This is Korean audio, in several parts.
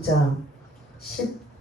9장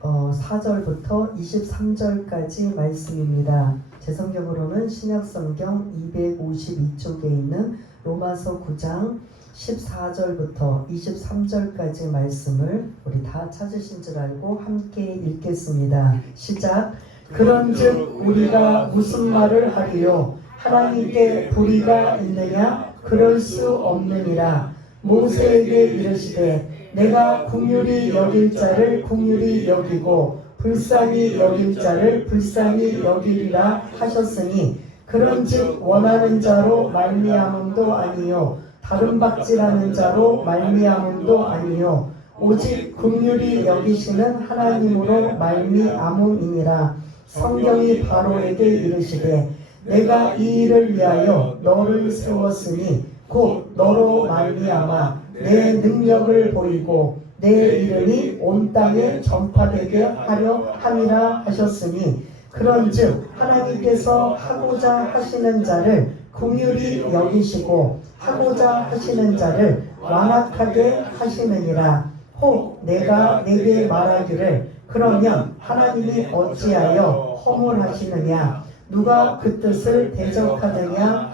14절부터 23절까지 말씀입니다. 제 성경으로는 신약성경 252쪽에 있는 로마서 9장 14절부터 23절까지 말씀을 우리 다 찾으신 줄 알고 함께 읽겠습니다. 시작. 그런즉 우리가 무슨 말을 하리요? 하나님께 불의가 있느냐? 그럴 수 없느니라. 모세에게 이르시되 내가 긍휼히 여길 자를 긍휼히 여기고 불쌍히 여길 자를 불쌍히 여기리라 하셨으니 그런즉 원하는 자로 말미암음도 아니요 다른 박질하는 자로 말미암음도 아니요 오직 긍휼히 여기시는 하나님으로 말미암음이니라. 성경이 바로에게 이르시되 내가 이 일을 위하여 너를 세웠으니 곧 너로 말미암아 내 능력을 보이고 내 이름이 온 땅에 전파되게 하려 함이라 하셨으니 그런즉 하나님께서 하고자 하시는 자를 긍휼히 여기시고 하고자 하시는 자를 완악하게 하시느니라. 혹 내가 내게 말하기를 그러면 하나님이 어찌하여 허물하시느냐? 누가 그 뜻을 대적하느냐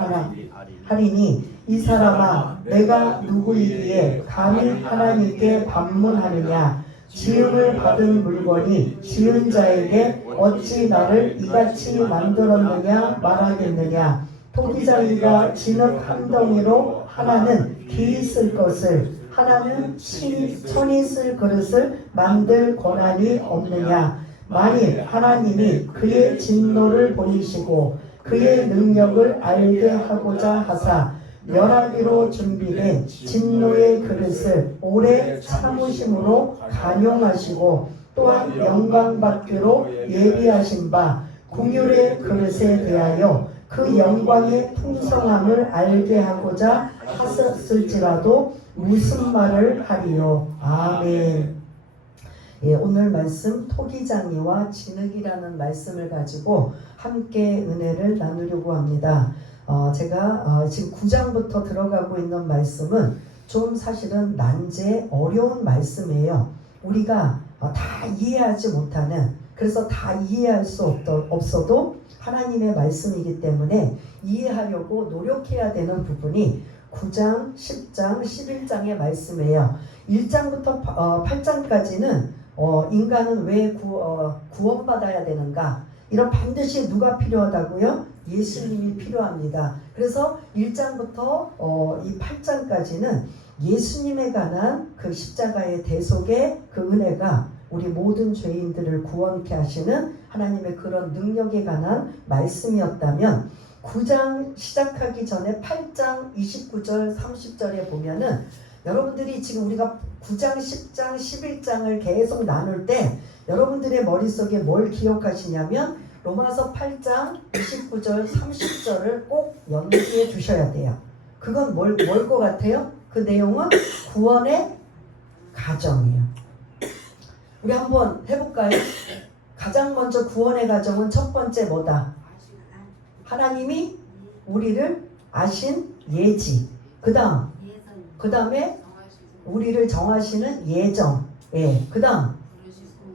하리니 이 사람아 내가 누구이기에 감히 하나님께 반문하느냐? 지음을 받은 물건이 지은 자에게 어찌 나를 이같이 만들었느냐 말하겠느냐? 토기장이가 진흙 한 덩이로 하나는 기 쓸 것을 하나는 천이 쓸 그릇을 만들 권한이 없느냐? 만일 하나님이 그의 진노를 보이시고 그의 능력을 알게 하고자 하사 멸하기로 준비된 진노의 그릇을 오래 참으심으로 간용하시고 또한 영광받기로 예비하신 바 긍휼의 그릇에 대하여 그 영광의 풍성함을 알게 하고자 하셨을지라도 무슨 말을 하리요. 아멘. 오늘 말씀 토기장이와 진흙이라는 말씀을 가지고 함께 은혜를 나누려고 합니다. 제가 지금 9장부터 들어가고 있는 말씀은 좀 사실은 난제 어려운 말씀이에요. 우리가 다 이해하지 못하는, 그래서 다 이해할 수 없어도 하나님의 말씀이기 때문에 이해하려고 노력해야 되는 부분이 9장, 10장, 11장의 말씀이에요. 1장부터 8장까지는 인간은 왜 구원받아야 되는가? 이런 반드시 누가 필요하다고요? 예수님이 필요합니다. 그래서 1장부터 이 8장까지는 예수님에 관한 그 십자가의 대속의 그 은혜가 우리 모든 죄인들을 구원케 하시는 하나님의 그런 능력에 관한 말씀이었다면 9장 시작하기 전에 8장 29절 30절에 보면은 여러분들이 지금 우리가 9장 10장 11장을 계속 나눌 때 여러분들의 머릿속에 뭘 기억하시냐면 로마서 8장 29절 30절을 꼭 연기해 주셔야 돼요. 그건 뭘 것 같아요? 그 내용은 구원의 가정이에요. 우리 한번 해볼까요? 가장 먼저 구원의 가정은 첫 번째 뭐다? 하나님이 우리를 아신 예지. 그 다음에 우리를 정하시는 예정. 그 다음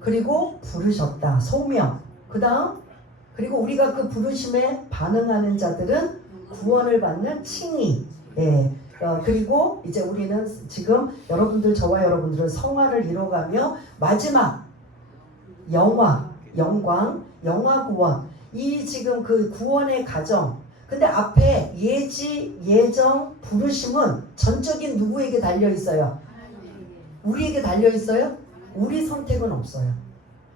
그리고 부르셨다. 소명. 그 다음 그리고 우리가 그 부르심에 반응하는 자들은 구원을 받는 칭의. 그리고 이제 우리는 지금 저와 여러분들은 성화를 이뤄가며 마지막 영광, 구원. 이 지금 그 구원의 가정. 근데 앞에 예지, 예정, 부르심은 전적인 누구에게 달려 있어요? 우리에게 달려 있어요? 우리 선택은 없어요.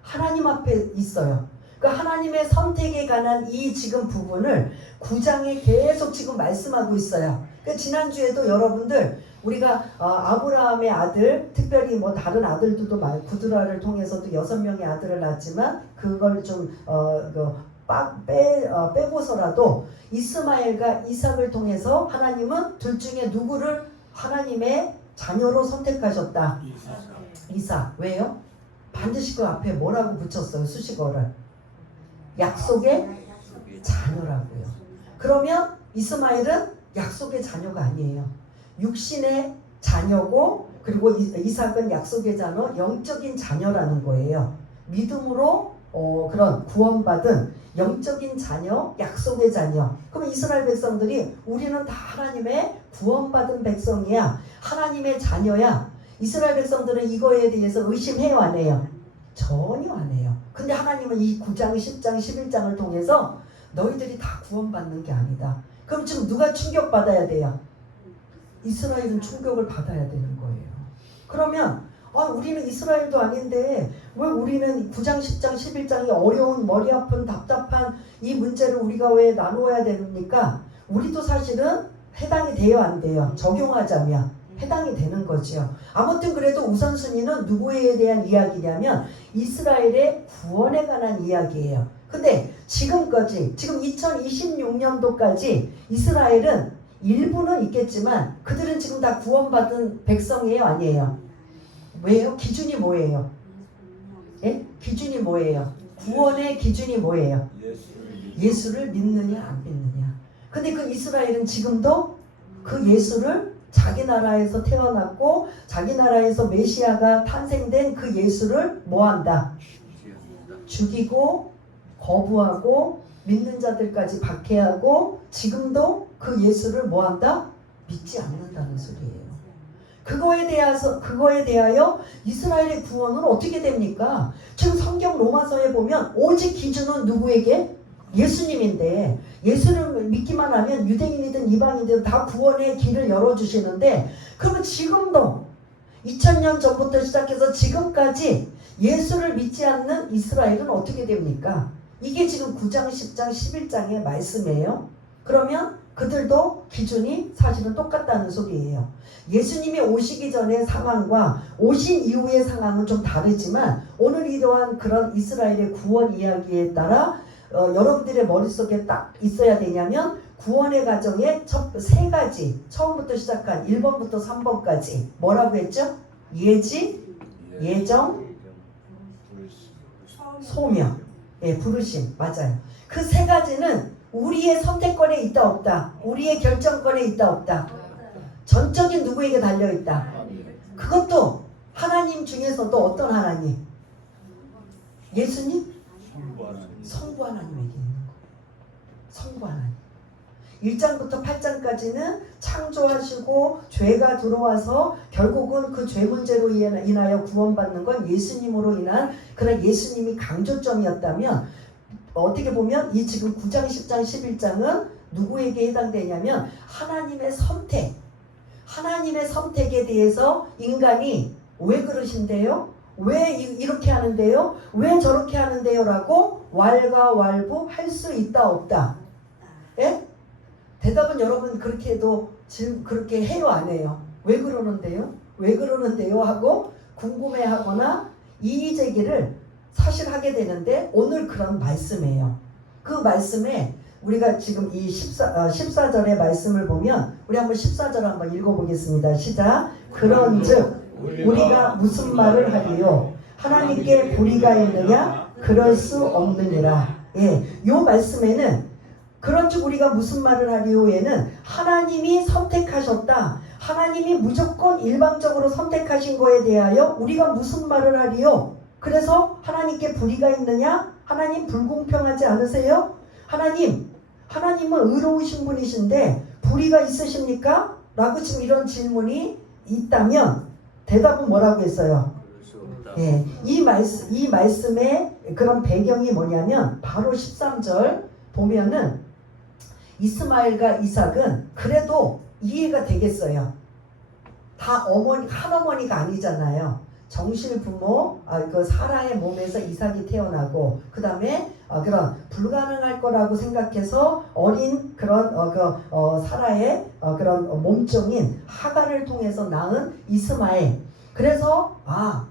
하나님 앞에 있어요. 그 하나님의 선택에 관한 이 지금 부분을 9장에 계속 지금 말씀하고 있어요. 그 지난주에도 여러분들 우리가 아브라함의 아들, 특별히 뭐 다른 아들들도 구드라를 통해서도 6명의 아들을 낳았지만 그걸 좀 빼고서라도 이스마엘과 이삭을 통해서 하나님은 둘 중에 누구를 하나님의 자녀로 선택하셨다? 이삭. 왜요? 반드시 그 앞에 뭐라고 붙였어요? 수식어를. 약속의 자녀라고요. 그러면 이스마엘은 약속의 자녀가 아니에요. 육신의 자녀고 그리고 이삭은 약속의 자녀, 영적인 자녀라는 거예요. 믿음으로 그런 구원받은 영적인 자녀, 약속의 자녀. 그럼 이스라엘 백성들이 우리는 다 하나님의 구원받은 백성이야. 하나님의 자녀야. 이스라엘 백성들은 이거에 대해서 의심해요, 안 해요? 전혀 안 해요. 근데 하나님은 이 9장, 10장, 11장을 통해서 너희들이 다 구원받는 게 아니다. 그럼 지금 누가 충격받아야 돼요? 이스라엘은 충격을 받아야 되는 거예요. 그러면 우리는 이스라엘도 아닌데 왜 우리는 9장, 10장, 11장이 어려운 머리 아픈 답답한 이 문제를 우리가 왜 나누어야 됩니까? 우리도 사실은 해당이 돼요, 안 돼요? 적용하자면 해당이 되는 거죠. 아무튼 그래도 우선순위는 누구에 대한 이야기냐면 이스라엘의 구원에 관한 이야기예요. 근데 지금까지 지금 2026년도까지 이스라엘은 일부는 있겠지만 그들은 지금 다 구원받은 백성이에요, 아니에요? 왜요? 기준이 뭐예요? 예? 기준이 뭐예요? 구원의 기준이 뭐예요? 예수를 믿느냐 안 믿느냐. 근데 그 이스라엘은 지금도 그 예수를 자기 나라에서 태어났고 자기 나라에서 메시아가 탄생된 그 예수를 뭐한다? 죽이고 거부하고 믿는 자들까지 박해하고 지금도 그 예수를 뭐한다? 믿지 않는다는 소리예요. 그거에 대하여 이스라엘의 구원은 어떻게 됩니까? 지금 성경 로마서에 보면 오직 기준은 누구에게? 예수님인데 예수를 믿기만 하면 유대인이든 이방인이든 다 구원의 길을 열어주시는데 그러면 지금도 2000년 전부터 시작해서 지금까지 예수를 믿지 않는 이스라엘은 어떻게 됩니까? 이게 지금 9장, 10장, 11장의 말씀이에요. 그러면 그들도 기준이 사실은 똑같다는 소리예요. 예수님이 오시기 전의 상황과 오신 이후의 상황은 좀 다르지만 오늘 이러한 그런 이스라엘의 구원 이야기에 따라 여러분들의 머릿속에 딱 있어야 되냐면 구원의 과정에 세 가지 처음부터 시작한 1번부터 3번까지 뭐라고 했죠? 예지, 예정, 소명, 부르심. 맞아요. 그 세 가지는 우리의 선택권에 있다 없다? 우리의 결정권에 있다 없다? 전적인 누구에게 달려있다? 그것도 하나님 중에서도 어떤 하나님? 예수님? 성부 하나님에게 있는 거예요. 성부 하나님. 1장부터 8장까지는 창조하시고 죄가 들어와서 결국은 그 죄 문제로 인하여 구원받는 건 예수님으로 인한 그런 예수님이 강조점이었다면 어떻게 보면 이 지금 9장, 10장, 11장은 누구에게 해당되냐면 하나님의 선택. 하나님의 선택에 대해서 인간이 왜 그러신데요? 왜 이렇게 하는데요? 왜 저렇게 하는데요? 라고 왈가왈부 할 수 있다 없다? 예? 대답은 여러분 그렇게 해도 지금 그렇게 해요 안 해요? 왜 그러는데요? 왜 그러는데요? 하고 궁금해하거나 이의제기를 사실 하게 되는데 오늘 그런 말씀이에요. 그 말씀에 우리가 지금 이 14절의 말씀을 보면 우리 한번 14절 한번 읽어보겠습니다. 시작. 그런즉 우리가 무슨 말을 하리요? 하나님께 불의가 있느냐? 그럴 수 없느니라. 요 말씀에는 그런즉 우리가 무슨 말을 하리요에는 하나님이 선택하셨다. 하나님이 무조건 일방적으로 선택하신 거에 대하여 우리가 무슨 말을 하리요? 그래서 하나님께 불의가 있느냐? 하나님 불공평하지 않으세요? 하나님은 의로우신 분이신데 불의가 있으십니까? 라고 지금 이런 질문이 있다면 대답은 뭐라고 했어요? 이 말씀의 그런 배경이 뭐냐면 바로 13절 보면은 이스마엘과 이삭은 그래도 이해가 되겠어요. 다 한 어머니가 아니잖아요. 정실 부모, 그 사라의 몸에서 이삭이 태어나고 그 다음에 그런 불가능할 거라고 생각해서 어린 그런 사라의 그런 몸종인 하갈을 통해서 낳은 이스마엘. 그래서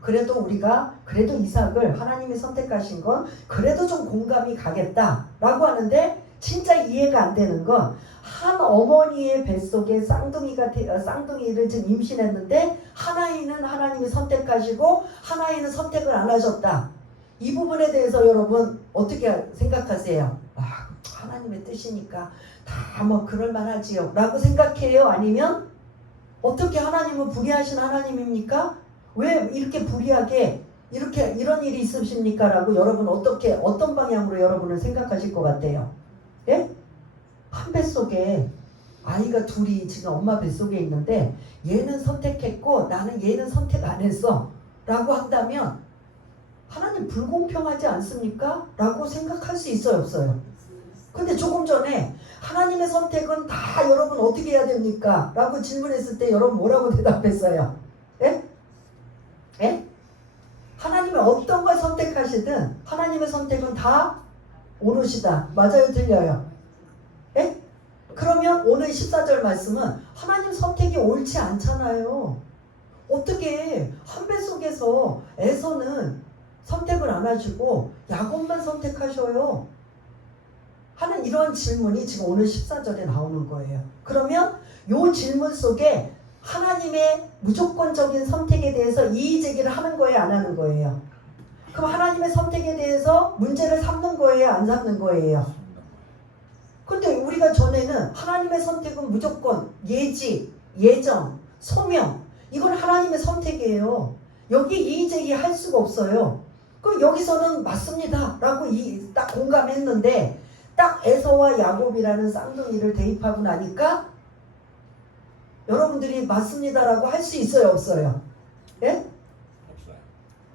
그래도 이삭을 하나님이 선택하신 건 그래도 좀 공감이 가겠다라고 하는데 진짜 이해가 안 되는 건 한 어머니의 뱃속에 쌍둥이를 지금 임신했는데 하나이는 하나님이 선택하시고 하나이는 선택을 안 하셨다. 이 부분에 대해서 여러분 어떻게 생각하세요? 하나님의 뜻이니까 다 뭐 그럴만하지요 라고 생각해요? 아니면 어떻게 하나님은 불의하신 하나님입니까? 왜 이렇게 불의하게 이런 일이 있으십니까? 라고 여러분 어떤 방향으로 여러분은 생각하실 것 같아요? 예? 한 뱃속에 아이가 둘이 지금 엄마 뱃속에 있는데 얘는 선택했고 나는 얘는 선택 안 했어 라고 한다면 하나님 불공평하지 않습니까? 라고 생각할 수 있어요, 없어요? 근데 조금 전에 하나님의 선택은 다 여러분 어떻게 해야 됩니까? 라고 질문했을 때 여러분 뭐라고 대답했어요? 예? 예? 하나님이 어떤 걸 선택하시든 하나님의 선택은 다 옳으시다. 맞아요? 틀려요? 예? 그러면 오늘 14절 말씀은 하나님 선택이 옳지 않잖아요. 어떻게 한 뱃속에서 에서는 선택을 안 하시고 야곱만 선택하셔요? 하는 이런 질문이 지금 오늘 14절에 나오는 거예요. 그러면 이 질문 속에 하나님의 무조건적인 선택에 대해서 이의제기를 하는 거예요? 안 하는 거예요? 그럼 하나님의 선택에 대해서 문제를 삼는 거예요? 안 삼는 거예요? 근데 우리가 전에는 하나님의 선택은 무조건 예지, 예정, 소명 이건 하나님의 선택이에요. 여기 이의제기 할 수가 없어요. 그럼 여기서는 맞습니다 라고 딱 공감했는데 딱 에서와 야곱이라는 쌍둥이를 대입하고 나니까 여러분들이 맞습니다라고 할 수 있어요, 없어요? 예? 없어요.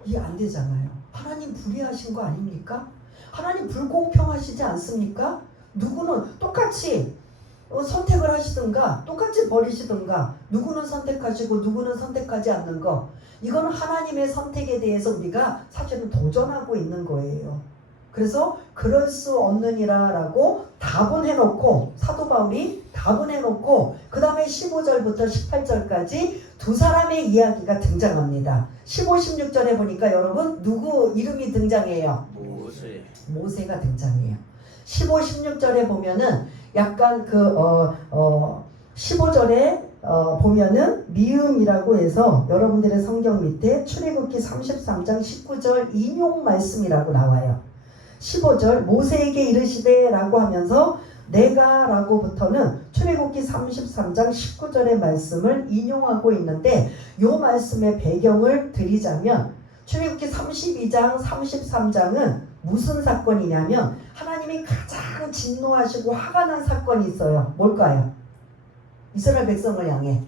이게 안 되잖아요. 하나님 불의하신 거 아닙니까? 하나님 불공평하시지 않습니까? 누구는 똑같이 선택을 하시든가 똑같이 버리시든가 누구는 선택하시고 누구는 선택하지 않는 거 이거는 하나님의 선택에 대해서 우리가 사실은 도전하고 있는 거예요. 그래서 그럴 수 없느니라 라고 답은 해놓고 사도 바울이 답은 해놓고 그 다음에 15절부터 18절까지 두 사람의 이야기가 등장합니다. 15, 16절에 보니까 여러분 누구 이름이 등장해요? 모세가 등장해요. 15, 16절에 보면은 약간 15절에 보면은 미음이라고 해서 여러분들의 성경 밑에 출애굽기 33장 19절 인용 말씀이라고 나와요. 15절 모세에게 이르시되 라고 하면서 내가 라고부터는 출애굽기 33장 19절의 말씀을 인용하고 있는데 이 말씀의 배경을 드리자면 출애굽기 32장 33장은 무슨 사건이냐면 하나님이 가장 진노하시고 화가 난 사건이 있어요. 뭘까요? 이스라엘 백성을 향해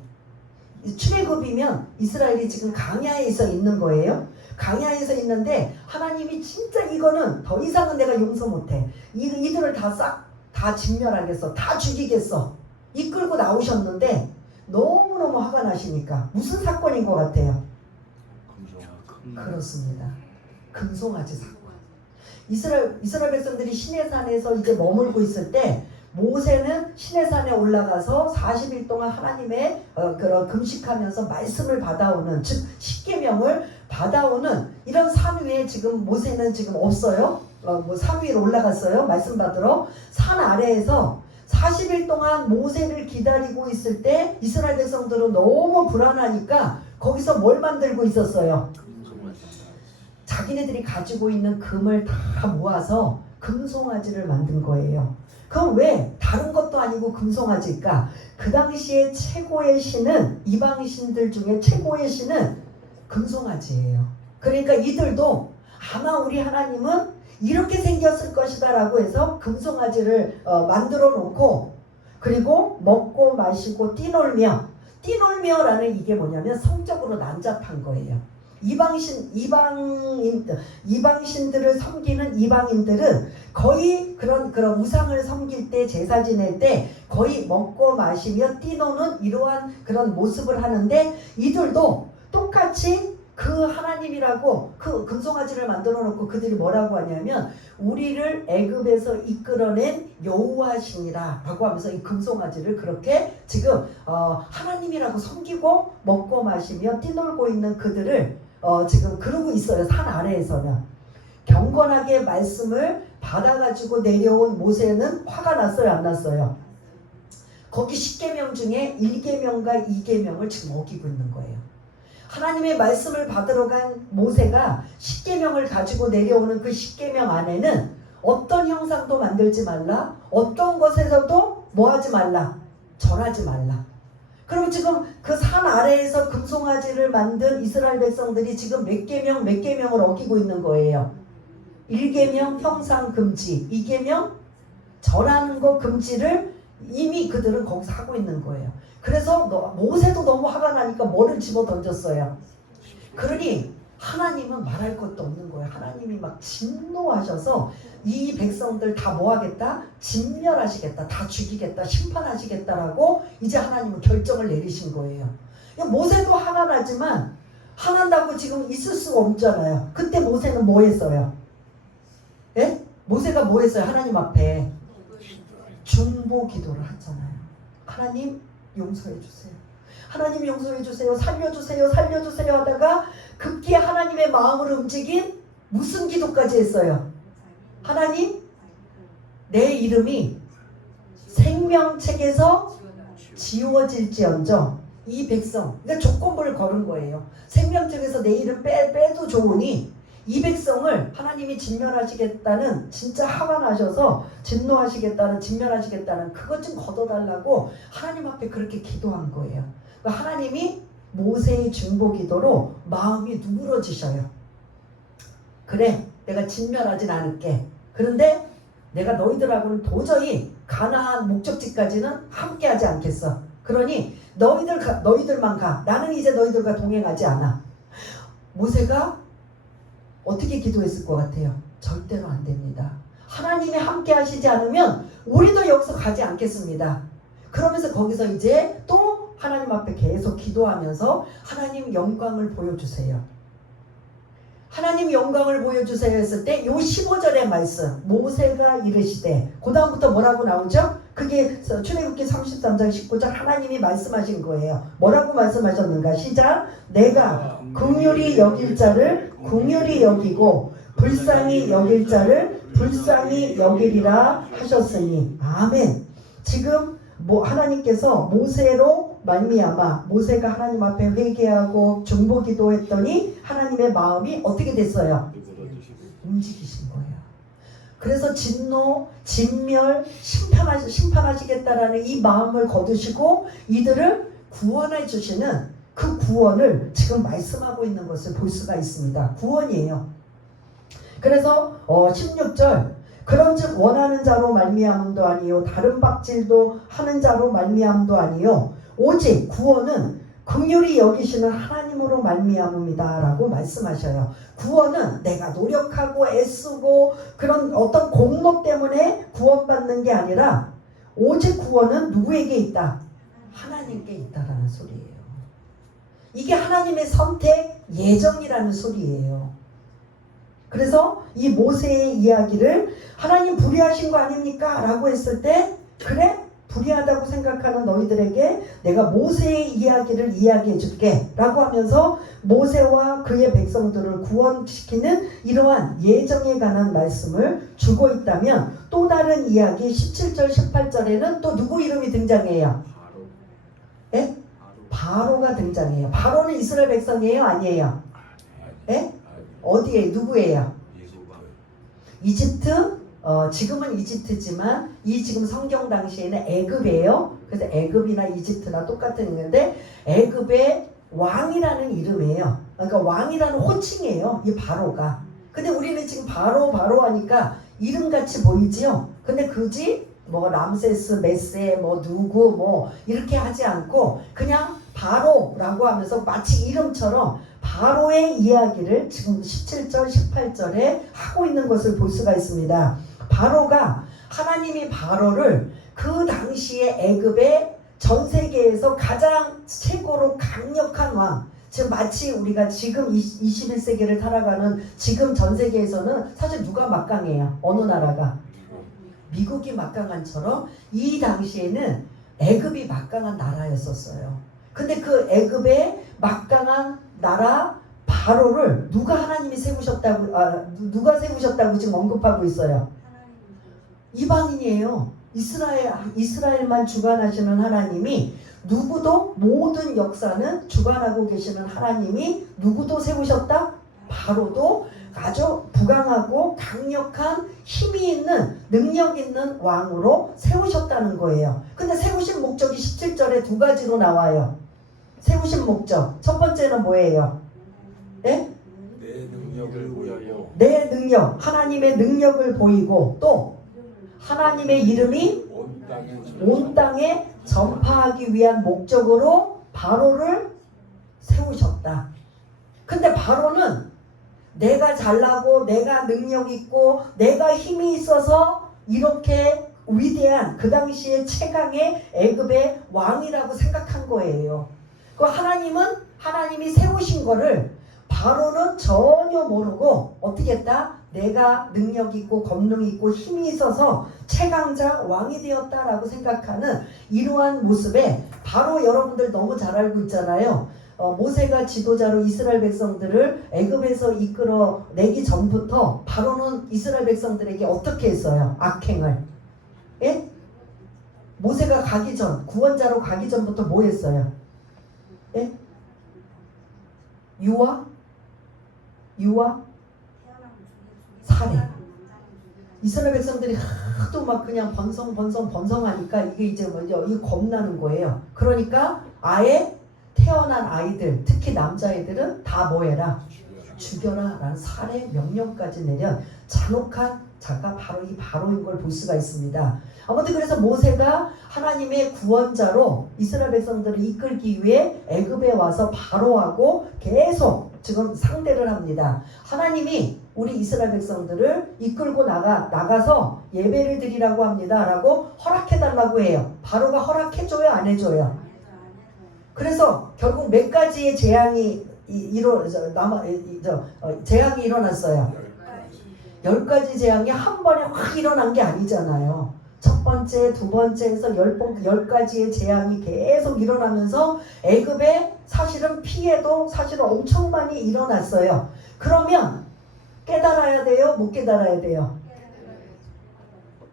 출애굽이면 이스라엘이 지금 강야에서 있는 거예요. 강야에서 있는데 하나님이 진짜 이거는 더 이상은 내가 용서 못해. 이들을 다 진멸하겠어. 다 죽이겠어. 이끌고 나오셨는데 너무너무 화가 나시니까 무슨 사건인 것 같아요? 그렇습니다. 금송아지 사건. 이스라엘 백성들이 시내산에서 이제 머물고 있을 때 모세는 시내산에 올라가서 40일 동안 하나님의 그런 금식하면서 말씀을 받아오는 즉 십계명을 받아오는 이런 산 위에 지금 모세는 지금 없어요. 산 위로 올라갔어요. 말씀 받으러. 산 아래에서 40일 동안 모세를 기다리고 있을 때 이스라엘 백성들은 너무 불안하니까 거기서 뭘 만들고 있었어요? 자기네들이 가지고 있는 금을 다 모아서 금송아지를 만든 거예요. 그럼 왜 다른 것도 아니고 금송아지일까? 그 당시에 최고의 신은 이방 신들 중에 최고의 신은 금송아지예요. 그러니까 이들도 아마 우리 하나님은 이렇게 생겼을 것이다 라고 해서 금송아지를 만들어 놓고 그리고 먹고 마시고 띠놀며라는 이게 뭐냐면 성적으로 난잡한 거예요. 이방신들을 섬기는 이방인들은 거의 그런 우상을 섬길 때 제사 지낼 때 거의 먹고 마시며 뛰노는 이러한 그런 모습을 하는데 이들도 똑같이 그 하나님이라고 그 금송아지를 만들어 놓고 그들이 뭐라고 하냐면 우리를 애굽에서 이끌어낸 여호와시니라 라고 하면서 이 금송아지를 그렇게 지금 하나님이라고 섬기고 먹고 마시며 뛰놀고 있는 그들을 지금 그러고 있어요. 산 아래에서는. 경건하게 말씀을 받아가지고 내려온 모세는 화가 났어요? 안 났어요? 거기 10계명 중에 1계명과 2계명을 지금 어기고 있는 거예요. 하나님의 말씀을 받으러 간 모세가 10계명을 가지고 내려오는 그 10계명 안에는 어떤 형상도 만들지 말라, 어떤 것에서도 뭐하지 말라, 절하지 말라. 그럼 지금 그 산 아래에서 금송아지를 만든 이스라엘 백성들이 지금 몇 계명을 어기고 있는 거예요. 1계명 형상 금지, 2계명 절하는 거 금지를 이미 그들은 거기서 하고 있는 거예요. 그래서 모세도 너무 화가 나니까 뭐를 집어 던졌어요. 그러니 하나님은 말할 것도 없는 거예요. 하나님이 막 진노하셔서 이 백성들 다 뭐 하겠다? 진멸하시겠다. 다 죽이겠다. 심판하시겠다라고 이제 하나님은 결정을 내리신 거예요. 모세도 화가 나지만 화난다고 지금 있을 수가 없잖아요. 그때 모세는 뭐 했어요? 예? 모세가 뭐 했어요? 하나님 앞에 중보 기도를 했잖아요. 하나님 용서해 주세요. 하나님 용서해 주세요. 살려주세요. 살려주세요 하다가 급기야 하나님의 마음을 움직인 무슨 기도까지 했어요? 하나님 내 이름이 생명책에서 지워질지언정 이 백성, 그러니까 조건부를 걸은 거예요. 생명책에서 내 이름 빼도 좋으니 이 백성을 하나님이 진멸하시겠다는, 진짜 화가 나셔서 진노하시겠다는, 진멸하시겠다는 그것 좀 걷어달라고 하나님 앞에 그렇게 기도한 거예요. 그러니까 하나님이 모세의 중보 기도로 마음이 누그러지셔요. 그래, 내가 진멸하진 않을게. 그런데 내가 너희들하고는 도저히 가나안 목적지까지는 함께하지 않겠어. 그러니 너희들만 가. 나는 이제 너희들과 동행하지 않아. 모세가 어떻게 기도했을 것 같아요? 절대로 안 됩니다. 하나님이 함께 하시지 않으면 우리도 여기서 가지 않겠습니다. 그러면서 거기서 이제 또 하나님 앞에 계속 기도하면서 하나님 영광을 보여주세요. 하나님 영광을 보여주세요 했을 때 요 15절의 말씀, 모세가 이르시되, 그 다음부터 뭐라고 나오죠? 그게 출애굽기 33장 19절 하나님이 말씀하신 거예요. 뭐라고 말씀하셨는가? 시작. 내가 긍휼히 여길 자를 긍휼히 여기고 불쌍히 여길 자를 불쌍히 여기리라 하셨으니. 아멘. 지금 하나님께서 모세로 말미암아 모세가 하나님 앞에 회개하고 중보 기도했더니 하나님의 마음이 어떻게 됐어요? 움직이신 거예요. 그래서 진노, 진멸, 심판하시겠다라는 이 마음을 거두시고 이들을 구원해 주시는 그 구원을 지금 말씀하고 있는 것을 볼 수가 있습니다. 구원이에요. 그래서 16절 그런즉 원하는 자로 말미암음도 아니요 다른 박질도 하는 자로 말미암음도 아니요 오직 구원은 긍휼히 여기시는 하나님으로 말미암음이다 라고 말씀하셔요. 구원은 내가 노력하고 애쓰고 그런 어떤 공로 때문에 구원받는 게 아니라 오직 구원은 누구에게 있다? 하나님께 있다라는 소리예요. 이게 하나님의 선택 예정이라는 소리예요. 그래서 이 모세의 이야기를 하나님 불의하신 거 아닙니까? 라고 했을 때 그래? 불의하다고 생각하는 너희들에게 내가 모세의 이야기를 이야기해 줄게 라고 하면서 모세와 그의 백성들을 구원시키는 이러한 예정에 관한 말씀을 주고 있다면 또 다른 이야기 17절 18절에는 또 누구 이름이 등장해요? 예? 바로가 등장해요. 바로는 이스라엘 백성이에요? 아니에요? 예? 어디에 누구예요? 이집트? 지금은 이집트지만 이 지금 성경 당시에는 애굽이에요. 그래서 애굽이나 이집트나 똑같은 있는데 애굽의 왕이라는 이름이에요. 그러니까 왕이라는 호칭이에요. 이 바로가. 근데 우리는 지금 바로 하니까 이름같이 보이지요. 근데 굳이 람세스, 메세, 누구 이렇게 하지 않고 그냥 바로라고 하면서 마치 이름처럼 바로의 이야기를 지금 17절, 18절에 하고 있는 것을 볼 수가 있습니다. 바로가 하나님이 바로를 그 당시에 애굽의 전 세계에서 가장 최고로 강력한 왕, 지금 마치 우리가 지금 21세기를 살아가는 지금 전 세계에서는 사실 누가 막강해요? 어느 나라가? 미국이 막강한처럼 이 당시에는 애굽이 막강한 나라였었어요. 근데 그 애굽의 막강한 나라 바로를 누가 하나님이 세우셨다고 누가 세우셨다고 지금 언급하고 있어요? 이방인이에요. 이스라엘만 주관하시는 하나님이 누구도 모든 역사는 주관하고 계시는 하나님이 누구도 세우셨다? 바로도 아주 부강하고 강력한 힘이 있는 능력 있는 왕으로 세우셨다는 거예요. 근데 세우신 목적이 17절에 두 가지로 나와요. 세우신 목적. 첫 번째는 뭐예요? 네? 내 능력을 보이고 내 능력, 하나님의 능력을 보이고 또 하나님의 이름이 온 땅에 전파하기 위한 목적으로 바로를 세우셨다. 근데 바로는 내가 잘나고 내가 능력 있고 내가 힘이 있어서 이렇게 위대한 그 당시에 최강의 애굽의 왕이라고 생각한 거예요. 그 하나님이 세우신 거를 바로는 전혀 모르고 어떻게 했다? 내가 능력 있고 권능 있고 힘이 있어서 최강자 왕이 되었다라고 생각하는 이러한 모습에 바로 여러분들 너무 잘 알고 있잖아요. 모세가 지도자로 이스라엘 백성들을 애굽에서 이끌어 내기 전부터 바로는 이스라엘 백성들에게 어떻게 했어요? 악행을. 예? 모세가 가기 전, 구원자로 가기 전부터 뭐 했어요? 예? 유아, 살해. 이스라엘 백성들이 하도 막 그냥 번성하니까 이게 이제 먼저 이 겁나는 거예요. 그러니까 아예 태어난 아이들, 특히 남자애들은 다 뭐해라? 죽여라 라는 살해 명령까지 내린 잔혹한 자가 바로 이 바로인 걸 볼 수가 있습니다. 아무튼 그래서 모세가 하나님의 구원자로 이스라엘 백성들을 이끌기 위해 애굽에 와서 바로하고 계속 지금 상대를 합니다. 하나님이 우리 이스라엘 백성들을 이끌고 나가서 예배를 드리라고 합니다 라고 허락해달라고 해요. 바로가 허락해줘요? 안 해줘요? 그래서 결국 몇 가지의 재앙이 재앙이 일어났어요. 10가지 재앙이 한 번에 확 일어난 게 아니잖아요. 첫 번째, 두 번째에서 10가지의 재앙이 계속 일어나면서 애굽에 사실은 피해도 사실은 엄청 많이 일어났어요. 그러면 깨달아야 돼요? 못 깨달아야 돼요?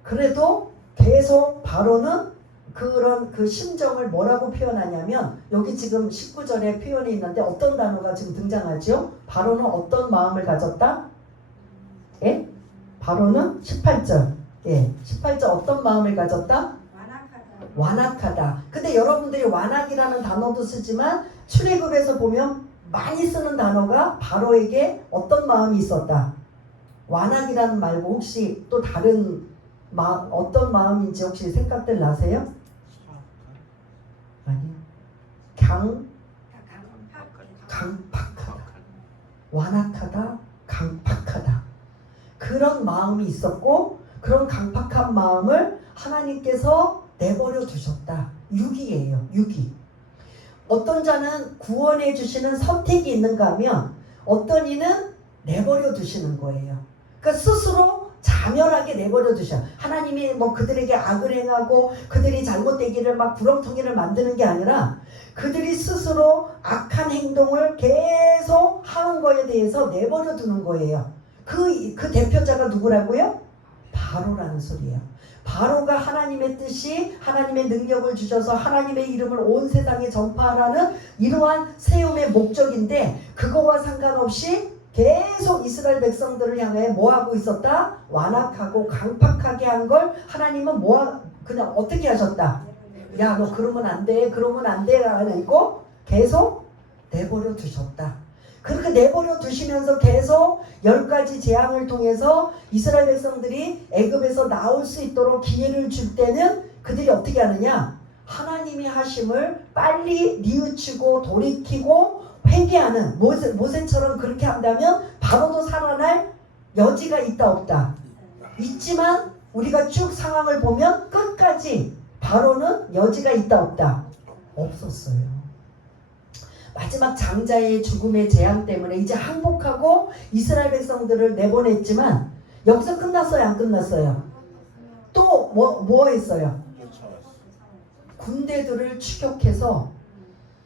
그래도 계속 바로는 그런 그 심정을 뭐라고 표현하냐면 여기 지금 19절에 표현이 있는데 어떤 단어가 지금 등장하죠? 바로는 어떤 마음을 가졌다? 예? 바로는 18절. 예. 18절 어떤 마음을 가졌다? 완악하다. 근데 여러분들이 완악이라는 단어도 쓰지만 출애굽에서 보면 많이 쓰는 단어가 바로에게 어떤 마음이 있었다? 완악이라는 말고 혹시 또 다른 어떤 마음인지 혹시 생각들 나세요? 아니요. 강팍하다. 완악하다. 강팍하다. 그런 마음이 있었고 그런 강팍한 마음을 하나님께서 내버려 두셨다. 유기예요. 유기. 어떤 자는 구원해 주시는 선택이 있는가 하면 어떤 이는 내버려 두시는 거예요. 그러니까 스스로 자멸하게 내버려 두셔. 하나님이 뭐 그들에게 악을 행하고 그들이 잘못되기를 막 구렁텅이를 만드는 게 아니라 그들이 스스로 악한 행동을 계속 하는 거에 대해서 내버려 두는 거예요. 그 대표자가 누구라고요? 바로라는 소리예요. 바로가 하나님의 뜻이 하나님의 능력을 주셔서 하나님의 이름을 온 세상에 전파하라는 이러한 세움의 목적인데 그거와 상관없이 계속 이스라엘 백성들을 향해 뭐하고 있었다? 완악하고 강팍하게 한 걸 하나님은 그냥 어떻게 하셨다? 야, 너 그러면 안 돼. 그러면 안 돼. 아니고 계속 내버려 두셨다. 그렇게 내버려 두시면서 계속 10가지 재앙을 통해서 이스라엘 백성들이 애굽에서 나올 수 있도록 기회를 줄 때는 그들이 어떻게 하느냐? 하나님이 하심을 빨리 뉘우치고 돌이키고 회개하는 모세처럼 그렇게 한다면 바로도 살아날 여지가 있다 없다? 있지만 우리가 쭉 상황을 보면 끝까지 바로는 여지가 있다 없다? 없었어요. 마지막 장자의 죽음의 재앙 때문에 이제 항복하고 이스라엘 백성들을 내보냈지만 여기서 끝났어요? 안 끝났어요? 또 뭐 했어요? 군대들을 추격해서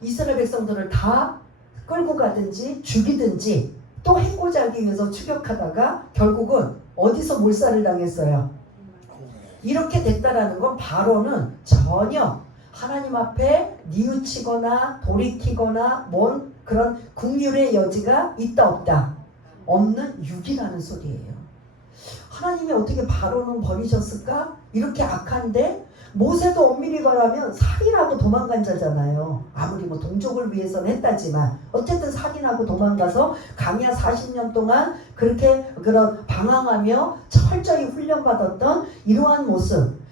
이스라엘 백성들을 다 끌고 가든지 죽이든지 또 해고자 하기 위해서 추격하다가 결국은 어디서 몰살을 당했어요? 이렇게 됐다라는 건 바로는 전혀 하나님 앞에 뉘우치거나 돌이키거나 뭔 그런 긍휼의 여지가 있다 없다? 없는 육이라는 소리예요. 하나님이 어떻게 바로는 버리셨을까? 이렇게 악한데 모세도 엄밀히 말하면 살인하고 도망간 자잖아요. 아무리 뭐 동족을 위해서는 했다지만 어쨌든 살인하고 도망가서 강야 40년 동안 그렇게 그런 방황하며 철저히 훈련받았던 이러한 모습.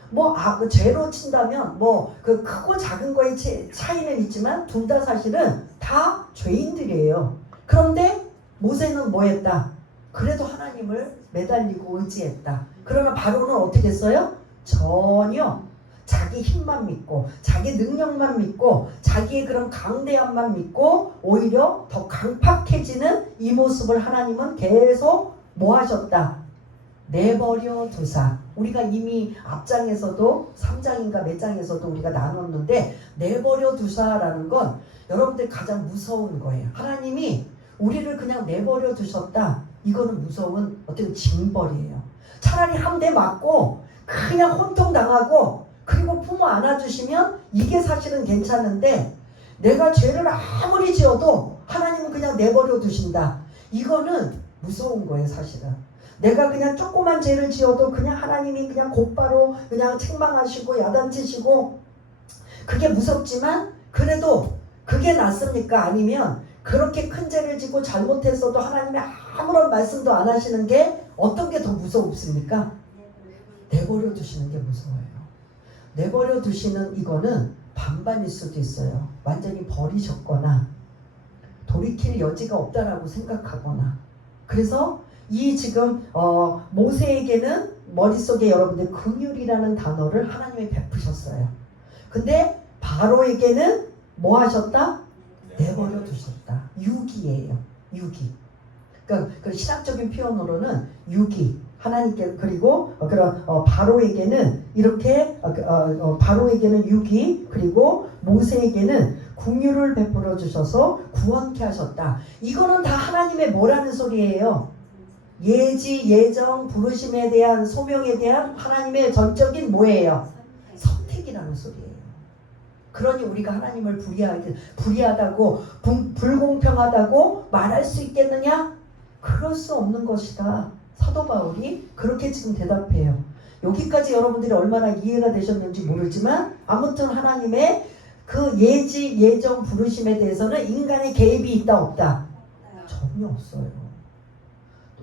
그 죄로 친다면 그 크고 작은 거의 차이는 있지만 둘 다 사실은 다 죄인들이에요. 그런데 모세는 뭐 했다? 그래도 하나님을 매달리고 의지했다. 그러나 바로는 어떻게 했어요? 전혀 자기 힘만 믿고 자기 능력만 믿고 자기의 그런 강대함만 믿고 오히려 더 강팍해지는 이 모습을 하나님은 계속 뭐 하셨다? 내버려 두사. 우리가 이미 앞장에서도 3장인가 몇 장에서도 우리가 나눴는데 내버려 두사라는 건 여러분들 가장 무서운 거예요. 하나님이 우리를 그냥 내버려 두셨다. 이거는 무서운 어떤 징벌이에요. 차라리 한 대 맞고 그냥 혼통 당하고 그리고 부모 안아주시면 이게 사실은 괜찮은데 내가 죄를 아무리 지어도 하나님은 그냥 내버려 두신다. 이거는 무서운 거예요 사실은. 내가 그냥 조그만 죄를 지어도 그냥 하나님이 그냥 곧바로 그냥 책망하시고 야단치시고 그게 무섭지만 그래도 그게 낫습니까? 아니면 그렇게 큰 죄를 지고 잘못했어도 하나님이 아무런 말씀도 안 하시는 게 어떤 게 더 무섭습니까? 내버려 두시는 게 무서워요. 내버려 두시는 이거는 반반일 수도 있어요. 완전히 버리셨거나 돌이킬 여지가 없다라고 생각하거나. 그래서 이 지금 모세에게는 머릿속에 여러분들 긍휼이라는 단어를 하나님이 베푸셨어요. 근데 바로에게는 뭐 하셨다? 내버려 두셨다. 유기예요. 유기. 그러니까 그 신학적인 표현으로는 유기. 하나님께 그리고 그런 바로에게는 이렇게 바로에게는 유기 그리고 모세에게는 긍휼을 베풀어 주셔서 구원케 하셨다. 이거는 다 하나님의 뭐라는 소리예요? 예지, 예정, 부르심에 대한 소명에 대한 하나님의 전적인 뭐예요? 선택이라는 소리예요. 그러니 우리가 하나님을 불의하다고 불공평하다고 말할 수 있겠느냐? 그럴 수 없는 것이다. 사도 바울이 그렇게 지금 대답해요. 여기까지 여러분들이 얼마나 이해가 되셨는지 모르지만 아무튼 하나님의 그 예지, 예정, 부르심에 대해서는 인간의 개입이 있다 없다? 전혀 없어요.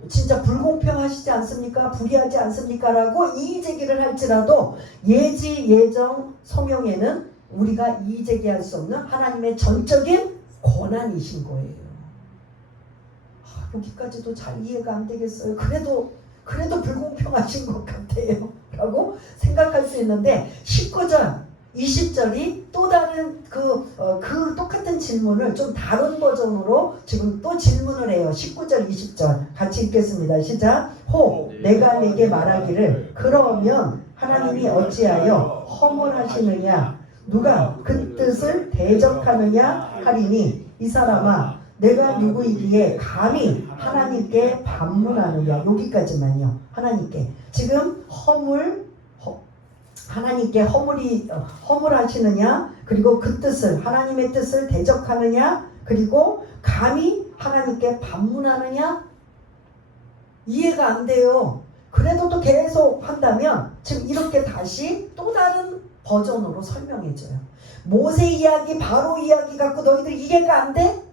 진짜 불공평하시지 않습니까? 불의하지 않습니까? 라고 이의제기를 할지라도 예지, 예정, 소명에는 우리가 이의제기할 수 없는 하나님의 전적인 권한이신 거예요. 여기까지도 잘 이해가 안 되겠어요. 그래도 불공평하신 것 같아요. 라고 생각할 수 있는데 19절, 20절이 또 다른 그 똑같은 질문을 좀 다른 버전으로 지금 또 질문을 해요. 19절, 20절 같이 읽겠습니다. 시작. 내가 내게 말하기를 그러면 하나님이 어찌하여 허물하시느냐 누가 그 뜻을 대적하느냐 하리니 이 사람아 내가 누구이기에 감히 하나님께 반문하느냐. 여기까지만요. 하나님께 지금 하나님께 허물하시느냐 그리고 그 뜻을 하나님의 뜻을 대적하느냐 그리고 감히 하나님께 반문하느냐. 이해가 안 돼요. 그래도 또 계속 한다면 지금 이렇게 다시 또 다른 버전으로 설명해줘요. 모세 이야기 바로 이야기 갖고 너희들 이해가 안 돼?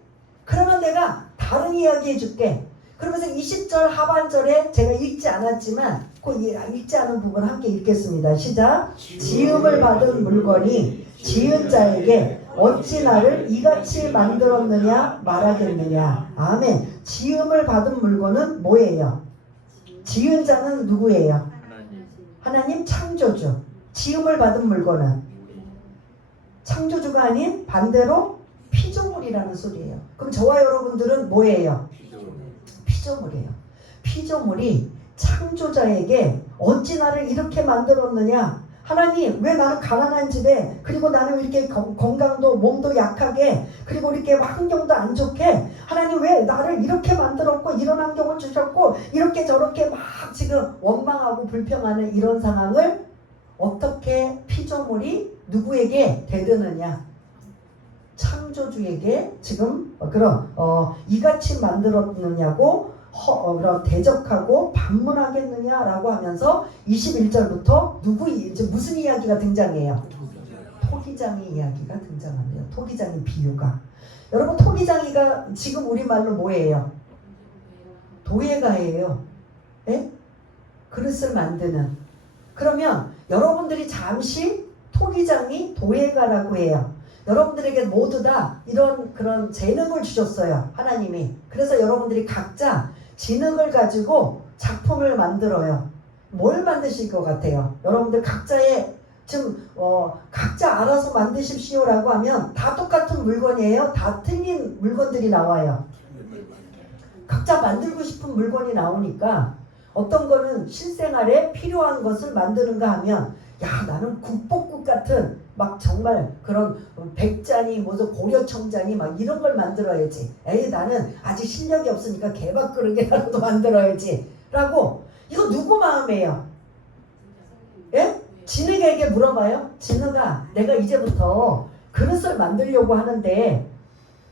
그러면 내가 다른 이야기 해줄게. 그러면서 20절 하반절에 제가 읽지 않았지만 그 읽지 않은 부분 함께 읽겠습니다. 시작. 지음을 받은 물건이 지은 자에게 어찌 나를 이같이 만들었느냐 말하겠느냐. 아멘. 지음을 받은 물건은 뭐예요? 지은 자는 누구예요? 하나님 창조주. 지음을 받은 물건은 창조주가 아닌 반대로 피조물이라는 소리예요. 그럼 저와 여러분들은 뭐예요? 피조물이에요. 피조물이 창조자에게 어찌 나를 이렇게 만들었느냐. 하나님 왜 나는 가난한 집에 그리고 나는 이렇게 건강도 몸도 약하게 그리고 이렇게 환경도 안 좋게 하나님 왜 나를 이렇게 만들었고 이런 환경을 주셨고 이렇게 저렇게 막 지금 원망하고 불평하는 이런 상황을 어떻게 피조물이 누구에게 대드느냐. 창조주에게 지금 이같이 만들었느냐고 대적하고 반문하겠느냐라고 하면서 21절부터 이제 무슨 이야기가 등장해요? 토기장이 이야기가 등장합니다. 토기장이 비유가. 여러분 토기장이가 지금 우리말로 뭐예요? 도예가예요. 예? 그릇을 만드는. 그러면 여러분들이 잠시 토기장이 도예가라고 해요. 여러분들에게 모두 다 이런 그런 재능을 주셨어요. 하나님이. 그래서 여러분들이 각자 지능을 가지고 작품을 만들어요. 뭘 만드실 것 같아요? 여러분들 각자의 지금 각자 알아서 만드십시오라고 하면 다 똑같은 물건이에요? 다 틀린 물건들이 나와요. 각자 만들고 싶은 물건이 나오니까 어떤 거는 실생활에 필요한 것을 만드는가 하면 야 나는 국복국 같은 막 정말 그런 백잔이 무슨 고려청잔이 막 이런 걸 만들어야지. 에이 나는 아직 실력이 없으니까 개밥그릇이라도 만들어야지 라고. 이거 누구 마음이에요? 예? 진흙에게 물어봐요. 진흙아 내가 이제부터 그릇을 만들려고 하는데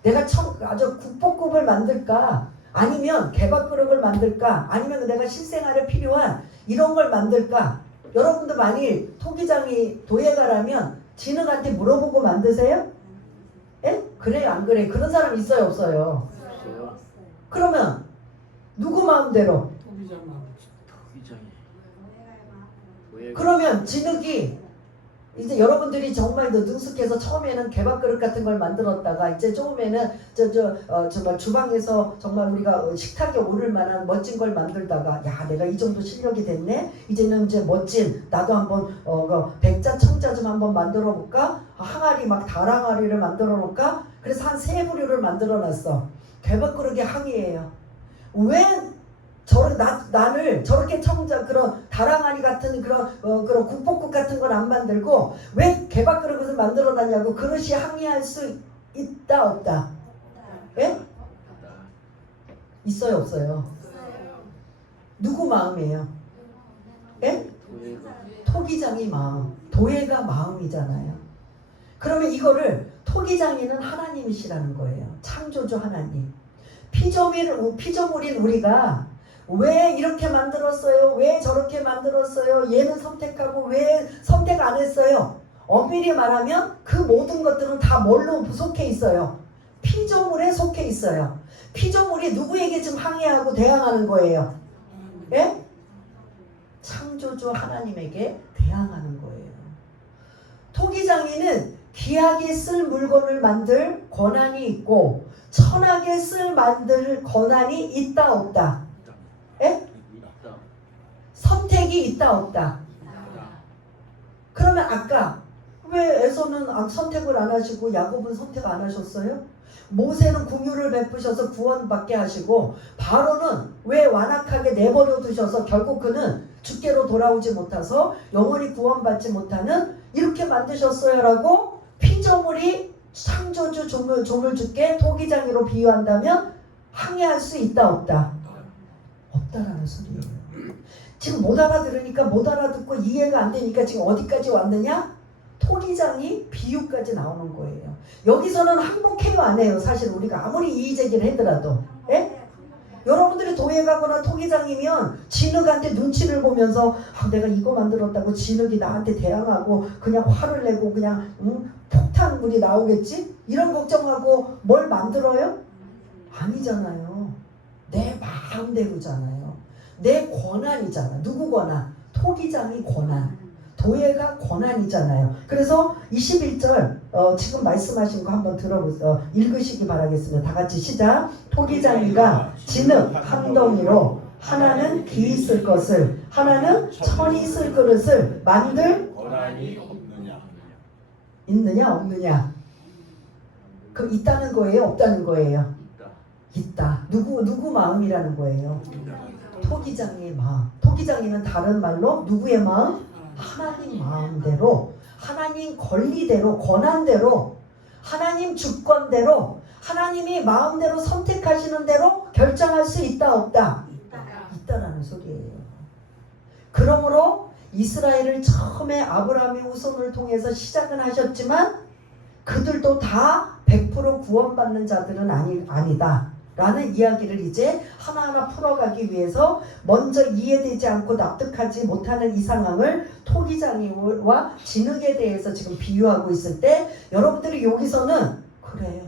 내가 아주 국복국을 만들까 아니면 개밥그릇을 만들까 아니면 내가 실생활에 필요한 이런 걸 만들까. 여러분도 만일 토기장이 도예가라면 진흙한테 물어보고 만드세요? 예? 그래요 안 그래? 그런 사람 있어요 없어요? 그러면 누구 마음대로? 그러면 진흙이 이제 여러분들이 정말 더 능숙해서 처음에는 개밥그릇 같은 걸 만들었다가 이제 조금에는 정말 주방에서 정말 우리가 식탁에 오를 만한 멋진 걸 만들다가 야 내가 이 정도 실력이 됐네 이제는 이제 멋진 나도 한번 백자 청자 좀 한번 만들어 볼까. 항아리 막 다랑아리를 만들어 놓을까. 그래서 한 3부류를 만들어 놨어. 개밥그릇이 항이에요. 왜 나를 저렇게 청자 그런 다랑아리 같은 그런 국복국 같은 건 안 만들고 왜 개밥그릇을 만들어 놨냐고. 그릇이 항의할 수 있다 없다? 예? 있어요 없어요? 누구 마음이에요? 예? 토기장이 마음. 도예가 마음이잖아요. 그러면 이거를 토기장이는 하나님이시라는 거예요. 창조주 하나님. 피조물인 우리가 왜 이렇게 만들었어요? 왜 저렇게 만들었어요? 얘는 선택하고 왜 선택 안 했어요? 엄밀히 말하면 그 모든 것들은 다 뭘로 속해 있어요? 피조물에 속해 있어요. 피조물이 누구에게 지금 항의하고 대항하는 거예요? 예? 창조주 하나님에게 대항하는 거예요. 토기장이는 귀하게 쓸 물건을 만들 권한이 있고 천하게 만들 권한이 있다 없다? 예? 선택이 있다 없다? 그러면 아까 왜 에서는 선택을 안 하시고 야곱은 선택 안 하셨어요? 모세는 긍휼을 베푸셔서 구원받게 하시고 바로는 왜 완악하게 내버려 두셔서 결국 그는 주께로 돌아오지 못해서 영원히 구원받지 못하는 이렇게 만드셨어요 라고. 피조물이 창조주 조물주께 토기장이로 비유한다면 항의할 수 있다 없다? 없다라는 소리예요. 지금 못 알아들으니까 못 알아듣고 이해가 안 되니까 지금 어디까지 왔느냐? 토기장이 비유까지 나오는 거예요. 여기서는 항복해요 안 해요? 사실 우리가 아무리 이의제기를 하더라도. 예? 여러분들이 도예가거나 토기장이면 진흙한테 눈치를 보면서 내가 이거 만들었다고 진흙이 나한테 대항하고 그냥 화를 내고 그냥 폭탄물이 나오겠지? 이런 걱정하고 뭘 만들어요? 아니잖아요. 내 마음대로잖아요. 내 권한이잖아. 누구 권한? 토기장이 권한. 도예가 권한이잖아요. 그래서 21절 지금 말씀하신 거 한번 들어보세요. 읽으시기 바라겠습니다. 다 같이 시작. 토기장이가 진흙 한 덩이로 하나는 기 있을 것을 하나는 천이 쓸 그릇을 만들 권한이 없느냐? 있느냐 없느냐? 그럼 있다는 거예요? 없다는 거예요? 있다. 누구 마음이라는 거예요? 토기장의 마음. 토기장이는 다른 말로 누구의 마음? 하나님 마음대로, 하나님 권리대로, 권한대로, 하나님 주권대로, 하나님이 마음대로 선택하시는 대로 결정할 수 있다 없다? 있다라는 소리예요. 그러므로 이스라엘을 처음에 아브라함의 후손을 통해서 시작은 하셨지만 그들도 다 100% 구원받는 자들은 아니다. 라는 이야기를 이제 하나하나 풀어가기 위해서 먼저 이해되지 않고 납득하지 못하는 이 상황을 토기장이와 진흙에 대해서 지금 비유하고 있을 때 여러분들이 여기서는 그래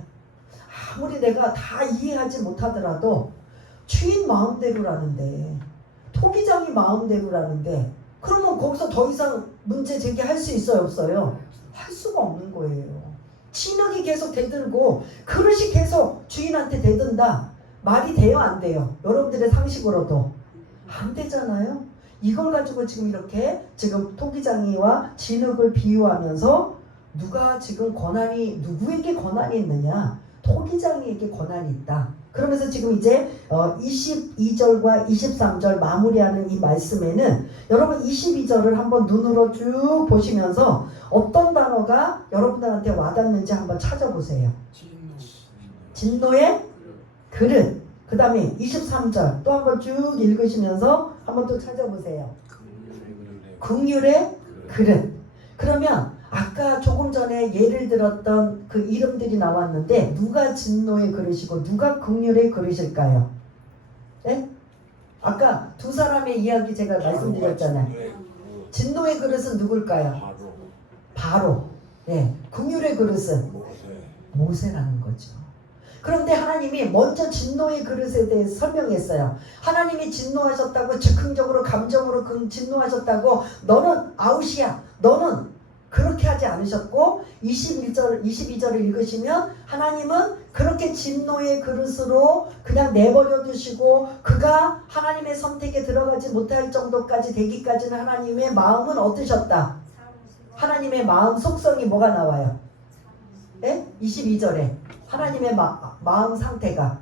아무리 내가 다 이해하지 못하더라도 주인 마음대로라는데 토기장이 마음대로라는데 그러면 거기서 더 이상 문제 제기할 수 있어요 없어요? 할 수가 없는 거예요. 진흙이 계속 대들고 그릇이 계속 주인한테 대든다. 말이 돼요 안 돼요? 여러분들의 상식으로도 안 되잖아요. 이걸 가지고 지금 이렇게 지금 토기장이와 진흙을 비유하면서 누가 지금 권한이 누구에게 권한이 있느냐? 토기장이에게 권한이 있다. 그러면서 지금 이제 22절과 23절 마무리하는 이 말씀에는 여러분 22절을 한번 눈으로 쭉 보시면서 어떤 단어가 여러분들한테 와닿는지 한번 찾아보세요. 진노의 그릇. 그 다음에 23절 또 한번 쭉 읽으시면서 한번 또 찾아보세요. 긍휼의 그릇. 그러면 아까 조금 전에 예를 들었던 그 이름들이 나왔는데 누가 진노의 그릇이고 누가 긍휼의 그릇일까요? 네? 아까 두 사람의 이야기 제가 말씀드렸잖아요. 진노의 그릇은 누굴까요? 바로. 네. 긍휼의 그릇은 모세라는 거죠. 그런데 하나님이 먼저 진노의 그릇에 대해서 설명했어요. 하나님이 진노하셨다고 즉흥적으로 감정으로 진노하셨다고 너는 아웃이야. 너는 그렇게 하지 않으셨고 22절을 읽으시면 하나님은 그렇게 진노의 그릇으로 그냥 내버려 두시고 그가 하나님의 선택에 들어가지 못할 정도까지 되기까지는 하나님의 마음은 어떠셨다? 하나님의 마음 속성이 뭐가 나와요? 네? 22절에 하나님의 마음 상태가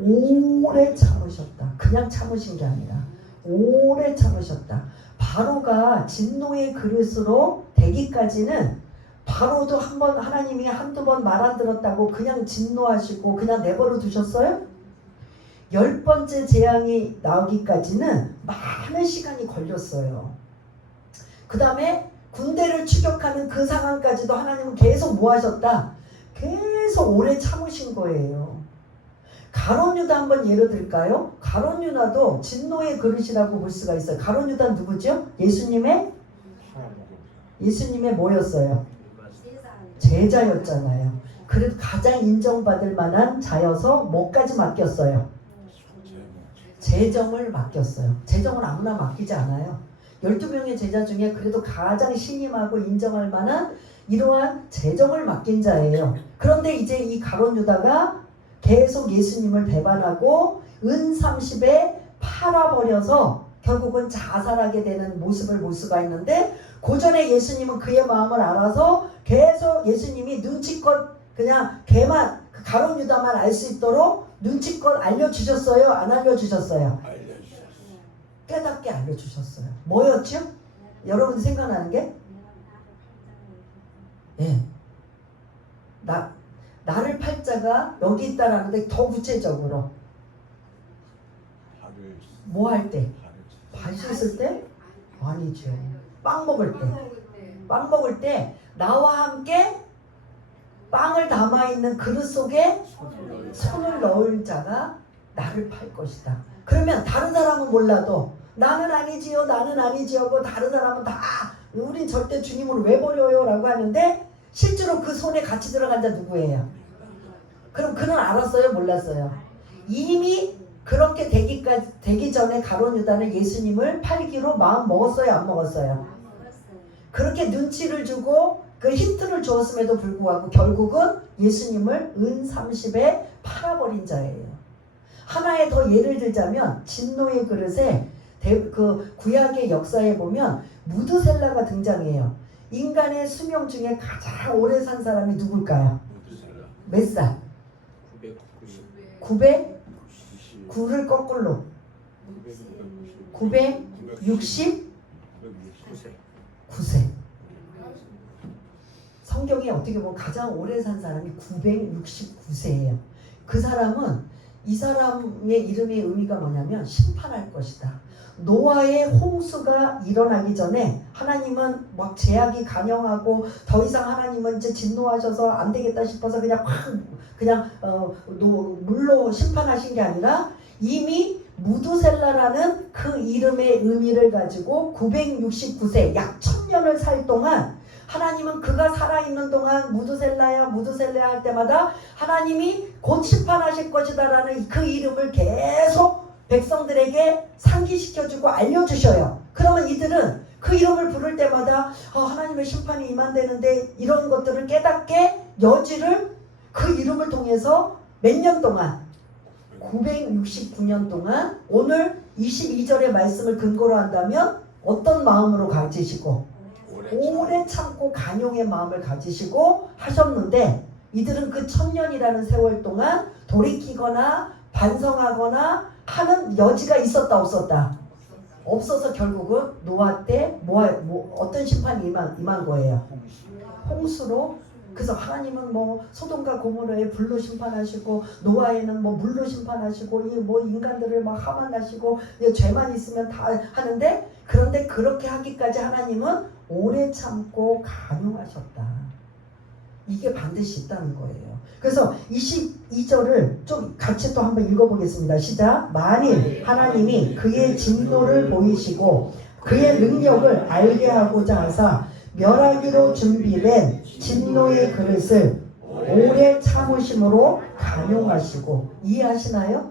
오래 참으셨다. 그냥 참으신 게 아니라 오래 참으셨다. 바로가 진노의 그릇으로 되기까지는 바로도 한번 하나님이 한두 번 말 안 들었다고 그냥 진노하시고 그냥 내버려 두셨어요? 10번째 재앙이 나오기까지는 많은 시간이 걸렸어요. 그 다음에 군대를 추격하는 그 상황까지도 하나님은 계속 뭐 하셨다? 계속 오래 참으신 거예요. 가룟 유다 한번 예로 들까요? 가룟 유다도 진노의 그릇이라고 볼 수가 있어요. 가룟 유다는 누구죠? 예수님의 뭐였어요? 제자였잖아요. 그래도 가장 인정받을 만한 자여서 뭐까지 맡겼어요? 재정을 맡겼어요. 재정을 아무나 맡기지 않아요. 12명의 제자 중에 그래도 가장 신임하고 인정할 만한 이러한 재정을 맡긴 자예요. 그런데 이제 이 가룟 유다가 계속 예수님을 배반하고 은 30에 팔아버려서 결국은 자살하게 되는 모습을 볼 수가 있는데 그 전에 예수님은 그의 마음을 알아서 계속 예수님이 눈치껏 그냥 걔만 가룟 유다만 알 수 있도록 눈치껏 알려주셨어요? 안 알려주셨어요? 깨닫게 알려주셨어요. 뭐였죠? 여러분 생각나는 게? 예. 나를 팔자가 여기 있다라는데 더 구체적으로 뭐 할 때? 발 씻을 때? 아니죠. 빵 먹을 때. 빵 먹을 때 나와 함께 빵을 담아있는 그릇 속에 손을 넣을 자가 나를 팔 것이다. 그러면 다른 사람은 몰라도 나는 아니지요 나는 아니지요 하고 다른 사람은 다 우린 절대 주님을 왜 버려요 라고 하는데 실제로 그 손에 같이 들어간 자 누구예요? 그럼 그는 알았어요? 몰랐어요? 이미 그렇게 되기 전에 가룟 유다는 예수님을 팔기로 마음 먹었어요? 안 먹었어요? 그렇게 눈치를 주고 그 힌트를 주었음에도 불구하고 결국은 예수님을 은 30에 팔아버린 자예요. 하나의 더 예를 들자면 진노의 그릇에 그 구약의 역사에 보면 무드셀라가 등장해요. 인간의 수명 중에 가장 오래 산 사람이 누굴까요? 몇 살? 900? 9를 거꾸로 969세. 성경에 어떻게 보면 가장 오래 산 사람이 969세예요. 그 사람은 이 사람의 이름의 의미가 뭐냐면 심판할 것이다. 노아의 홍수가 일어나기 전에 하나님은 막 제약이 간영하고 더 이상 하나님은 이제 진노하셔서 안 되겠다 싶어서 그냥 물로 심판하신 게 아니라 이미 무두셀라라는 그 이름의 의미를 가지고 969세 약 1000년을 살 동안 하나님은 그가 살아있는 동안 무두셀라야 무두셀라야 할 때마다 하나님이 곧 심판하실 것이다 라는 그 이름을 계속 백성들에게 상기시켜주고 알려주셔요. 그러면 이들은 그 이름을 부를 때마다 하나님의 심판이 임한다는데 이런 것들을 깨닫게 여지를 그 이름을 통해서 몇 년 동안 969년 동안 오늘 22절의 말씀을 근거로 한다면 어떤 마음으로 가지시고 오래 참고 간용의 마음을 가지시고 하셨는데 이들은 그 1000년이라는 세월 동안 돌이키거나 반성하거나 하는 여지가 있었다 없었다? 없어서 결국은 노아 때 어떤 심판이 임한 거예요? 홍수로. 그래서 하나님은 소돔과 고모라에 불로 심판하시고 노아에는 물로 심판하시고 인간들을 막 하만하시고 죄만 있으면 다 하는데 그런데 그렇게 하기까지 하나님은 오래 참고 간용하셨다. 이게 반드시 있다는 거예요. 그래서 22절을 좀 같이 또 한번 읽어보겠습니다. 시작. 만일 하나님이 그의 진노를 보이시고 그의 능력을 알게 하고자 하사 멸하기로 준비된 진노의 그릇을 오래 참으심으로 간용하시고 이해하시나요?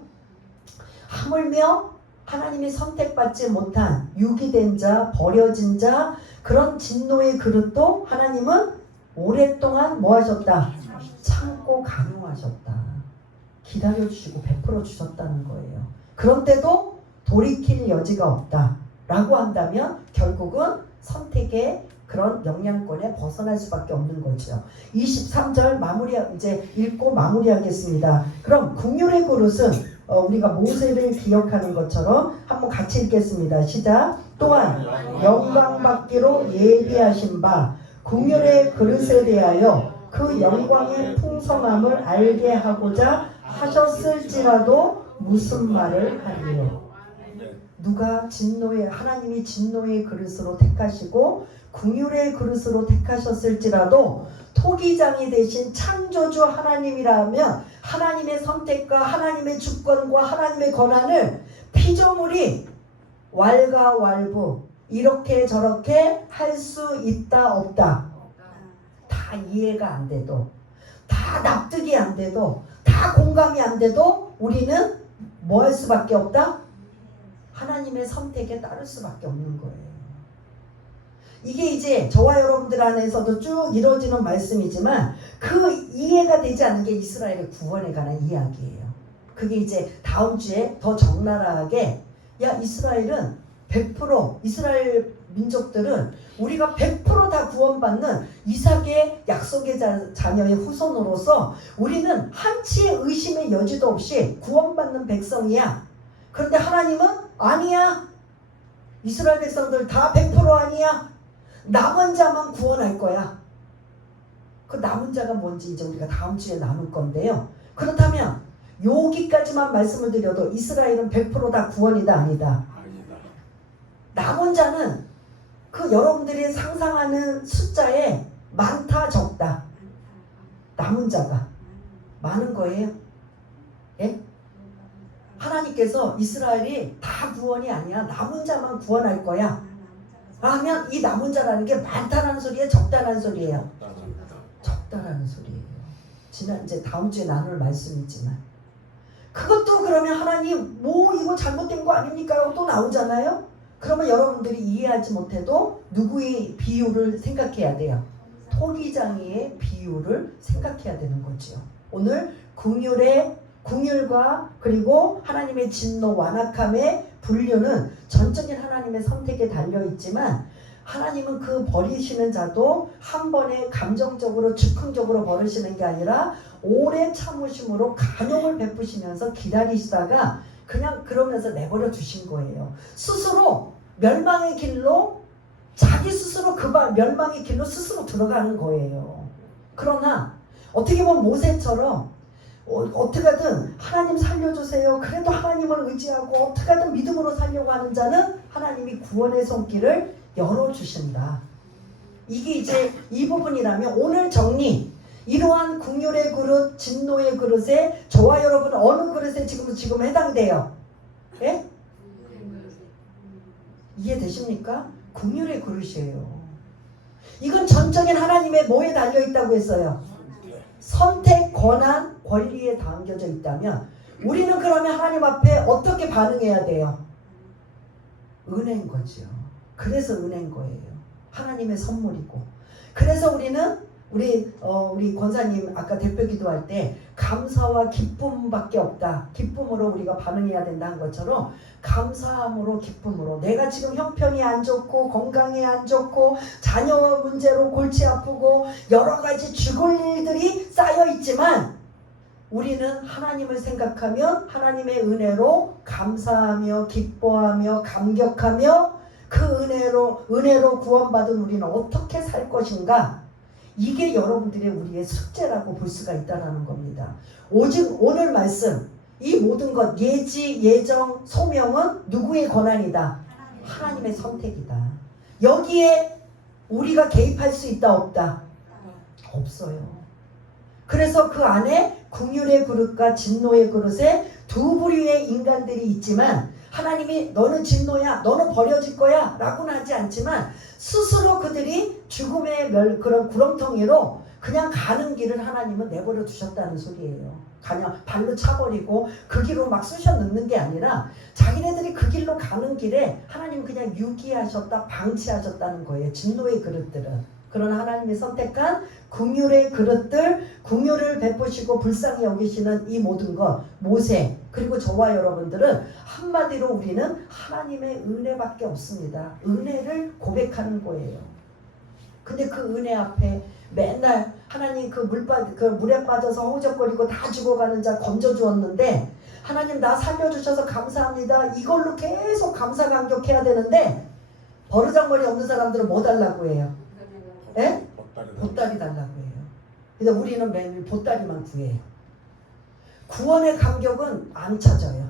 하물며 하나님이 선택받지 못한 유기된 자, 버려진 자 그런 진노의 그릇도 하나님은 오랫동안 뭐 하셨다? 참고 간용하셨다. 기다려주시고 베풀어 주셨다는 거예요. 그런데도 돌이킬 여지가 없다 라고 한다면 결국은 선택의 그런 영향권에 벗어날 수밖에 없는 거죠. 23절 이제 읽고 마무리하겠습니다. 그럼 긍휼의 그릇은 우리가 모세를 기억하는 것처럼 한번 같이 읽겠습니다. 시작. 또한 영광받기로 예비하신 바 긍휼의 그릇에 대하여 그 영광의 풍성함을 알게 하고자 하셨을지라도 무슨 말을 하리요. 누가 하나님이 진노의 그릇으로 택하시고 긍휼의 그릇으로 택하셨을지라도 토기장이 되신 창조주 하나님이라면 하나님의 선택과 하나님의 주권과 하나님의 권한을 피조물이 왈가왈부 이렇게 저렇게 할 수 있다 없다? 다 이해가 안 돼도 다 납득이 안 돼도 다 공감이 안 돼도 우리는 뭐 할 수밖에 없다? 하나님의 선택에 따를 수밖에 없는 거예요. 이게 이제 저와 여러분들 안에서도 쭉 이루어지는 말씀이지만 그 이해가 되지 않는 게 이스라엘의 구원에 관한 이야기예요. 그게 이제 다음 주에 더 적나라하게 이스라엘은 100% 이스라엘 민족들은 우리가 100% 다 구원받는 이삭의 약속의 자녀의 후손으로서 우리는 한치의 의심의 여지도 없이 구원받는 백성이야. 그런데 하나님은 아니야. 이스라엘 백성들 다 100% 아니야. 남은 자만 구원할 거야. 그 남은 자가 뭔지 이제 우리가 다음 주에 나눌 건데요. 그렇다면 여기까지만 말씀을 드려도 이스라엘은 100% 다 구원이다 아니다? 아니다. 남은 자는 그 여러분들이 상상하는 숫자에 많다 적다. 남은 자가 많은 거예요. 예? 하나님께서 이스라엘이 다 구원이 아니야. 남은 자만 구원할 거야. 하면 이 남은 자라는 게 많다라는 소리예요? 적다라는 소리예요? 적다라는 소리예요. 이제 다음 주에 나눌 말씀이지만 그것도 그러면 하나님 이거 잘못된 거 아닙니까? 또 나오잖아요. 그러면 여러분들이 이해하지 못해도 누구의 비유를 생각해야 돼요? 토기장이의 비유를 생각해야 되는 거죠. 오늘 긍휼과 그리고 하나님의 진노 완악함의 분류는 전적인 하나님의 선택에 달려있지만 하나님은 그 버리시는 자도 한 번에 감정적으로 즉흥적으로 버리시는 게 아니라 오래 참으심으로 간용을 베푸시면서 기다리시다가 그냥 그러면서 내버려 두신 거예요. 스스로 멸망의 길로 자기 스스로 멸망의 길로 스스로 들어가는 거예요. 그러나 어떻게 보면 모세처럼 어떻게든 하나님 살려주세요. 그래도 하나님을 의지하고 어떻게든 믿음으로 살려고 하는 자는 하나님이 구원의 손길을 열어주신다. 이게 이제 이 부분이라면 오늘 정리, 이러한 긍휼의 그릇, 진노의 그릇에 저와 여러분 어느 그릇에 지금 해당돼요? 예? 이해되십니까? 긍휼의 그릇이에요. 이건 전적인 하나님의 뭐에 달려있다고 했어요? 선택, 권한, 권리에 담겨져 있다면 우리는 그러면 하나님 앞에 어떻게 반응해야 돼요? 은혜인 거죠. 그래서 은혜인 거예요. 하나님의 선물이고. 그래서 우리는 우리 권사님 아까 대표 기도할 때 감사와 기쁨밖에 없다. 기쁨으로 우리가 반응해야 된다는 것처럼 감사함으로 기쁨으로 내가 지금 형편이 안 좋고 건강이 안 좋고 자녀 문제로 골치 아프고 여러 가지 죽을 일들이 쌓여 있지만 우리는 하나님을 생각하며 하나님의 은혜로 감사하며 기뻐하며 감격하며 그 은혜로 구원받은 우리는 어떻게 살 것인가? 이게 여러분들의 우리의 숙제라고 볼 수가 있다는 겁니다. 오직 오늘 말씀 이 모든 것 예지, 예정, 소명은 누구의 권한이다? 하나님의 선택이다. 여기에 우리가 개입할 수 있다 없다? 없어요. 그래서 그 안에 긍휼의 그릇과 진노의 그릇에 두 부류의 인간들이 있지만 하나님이 너는 진노야, 너는 버려질 거야 라고는 하지 않지만 스스로 그들이 죽음의 그런 구렁텅이로 그냥 가는 길을 하나님은 내버려 두셨다는 소리예요. 그냥 발로 차버리고 그 길로 막 쑤셔 넣는 게 아니라 자기네들이 그 길로 가는 길에 하나님은 그냥 유기하셨다, 방치하셨다는 거예요. 진노의 그릇들은. 그러나 하나님이 선택한 긍휼의 그릇들, 긍휼을 베푸시고 불쌍히 여기시는 이 모든 것, 모세 그리고 저와 여러분들은 한마디로 우리는 하나님의 은혜밖에 없습니다. 은혜를 고백하는 거예요. 근데 그 은혜 앞에 맨날 하나님 그 물에 빠져서 허우적거리고 다 죽어가는 자 건져주었는데 하나님 나 살려주셔서 감사합니다. 이걸로 계속 감사 감격해야 되는데 버르장머리 없는 사람들은 뭐 달라고 해요? 예? 보따리 달라고 해요. 그래서 우리는 매일 보따리만 구해요. 구원의 감격은 안 찾아요.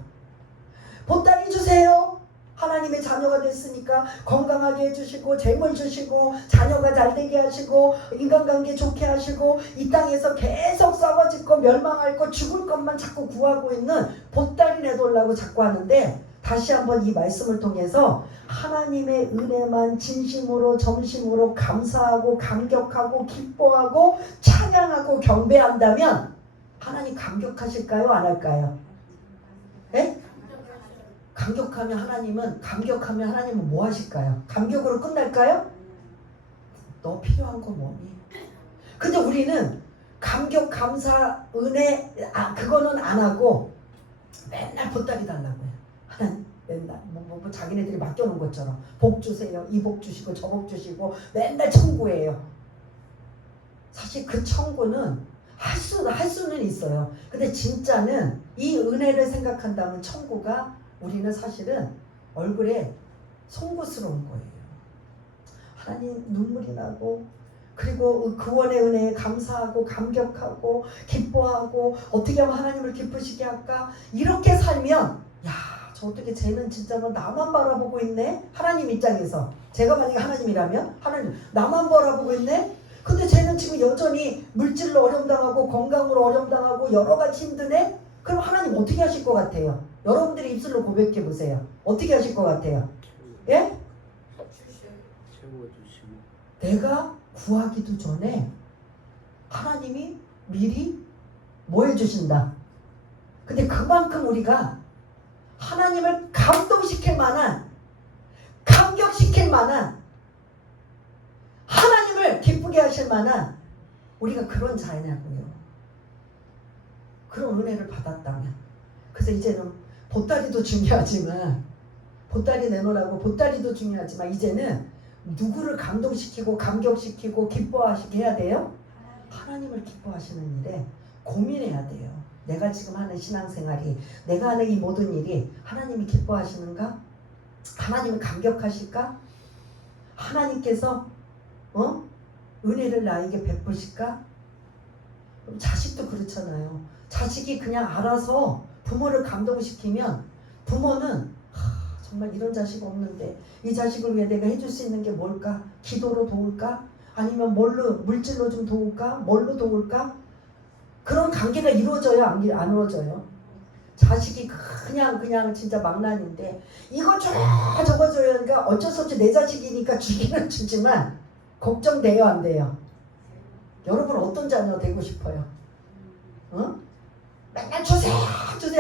보따리 주세요. 하나님의 자녀가 됐으니까 건강하게 해주시고 재물 주시고 자녀가 잘되게 하시고 인간관계 좋게 하시고 이 땅에서 계속 썩어질 거 멸망할 거 죽을 것만 자꾸 구하고 있는 보따리 내돌라고 자꾸 하는데 다시 한번 이 말씀을 통해서 하나님의 은혜만 진심으로 점심으로 감사하고 감격하고 기뻐하고 찬양하고 경배한다면 하나님 감격하실까요? 안 할까요? 예? 감격하면 하나님은 뭐 하실까요? 감격으로 끝날까요? 너 필요한 거 뭐니? 근데 우리는 감격, 감사, 은혜 그거는 안 하고 맨날 보따리 달라고 해요. 하나님 맨날 뭐 자기네들이 맡겨놓은 것처럼 복 주세요. 이 복 주시고 저 복 주시고 맨날 청구해요. 사실 그 청구는 할 수는 있어요. 근데 진짜는 이 은혜를 생각한다면 청구가 우리는 사실은 얼굴에 송구스러운 거예요. 하나님 눈물이 나고 그리고 구원의 은혜에 감사하고 감격하고 기뻐하고 어떻게 하면 하나님을 기쁘시게 할까? 이렇게 살면 야, 저 어떻게 쟤는 진짜 뭐 나만 바라보고 있네? 하나님 입장에서 제가 만약에 하나님이라면 하나님 나만 바라보고 있네? 근데 쟤는 지금 여전히 물질로 어려움당하고 건강으로 어려움당하고 여러 가지 힘드네? 그럼 하나님 어떻게 하실 것 같아요? 여러분들이 입술로 고백해 보세요. 어떻게 하실 것 같아요? 예? 내가 구하기도 전에 하나님이 미리 뭐 해주신다. 근데 그만큼 우리가 하나님을 감동시킬 만한 감격시킬 만한 하나님을 기쁘게 하실 만한 우리가 그런 자냐고요. 그런 은혜를 받았다면. 그래서 이제는 보따리도 중요하지만 보따리 내놓으라고 보따리도 중요하지만 이제는 누구를 감동시키고 감격시키고 기뻐하시게 해야 돼요? 하나님을 기뻐하시는 일에 고민해야 돼요. 내가 지금 하는 신앙생활이 내가 하는 이 모든 일이 하나님이 기뻐하시는가? 하나님이 감격하실까? 하나님께서 은혜를 나에게 베푸실까? 자식도 그렇잖아요. 자식이 그냥 알아서 부모를 감동시키면 부모는 정말 이런 자식 없는데 이 자식을 위해 내가 해줄 수 있는 게 뭘까? 기도로 도울까? 아니면 뭘로 물질로 좀 도울까? 뭘로 도울까? 그런 관계가 이루어져요? 안 이루어져요? 자식이 그냥 진짜 망난인데 이거 줘 저거 줘요. 그러니까 어쩔 수 없이 내 자식이니까 주기는 주지만 걱정돼요 안 돼요? 여러분 어떤 자녀 되고 싶어요? 어? 맨날 주세요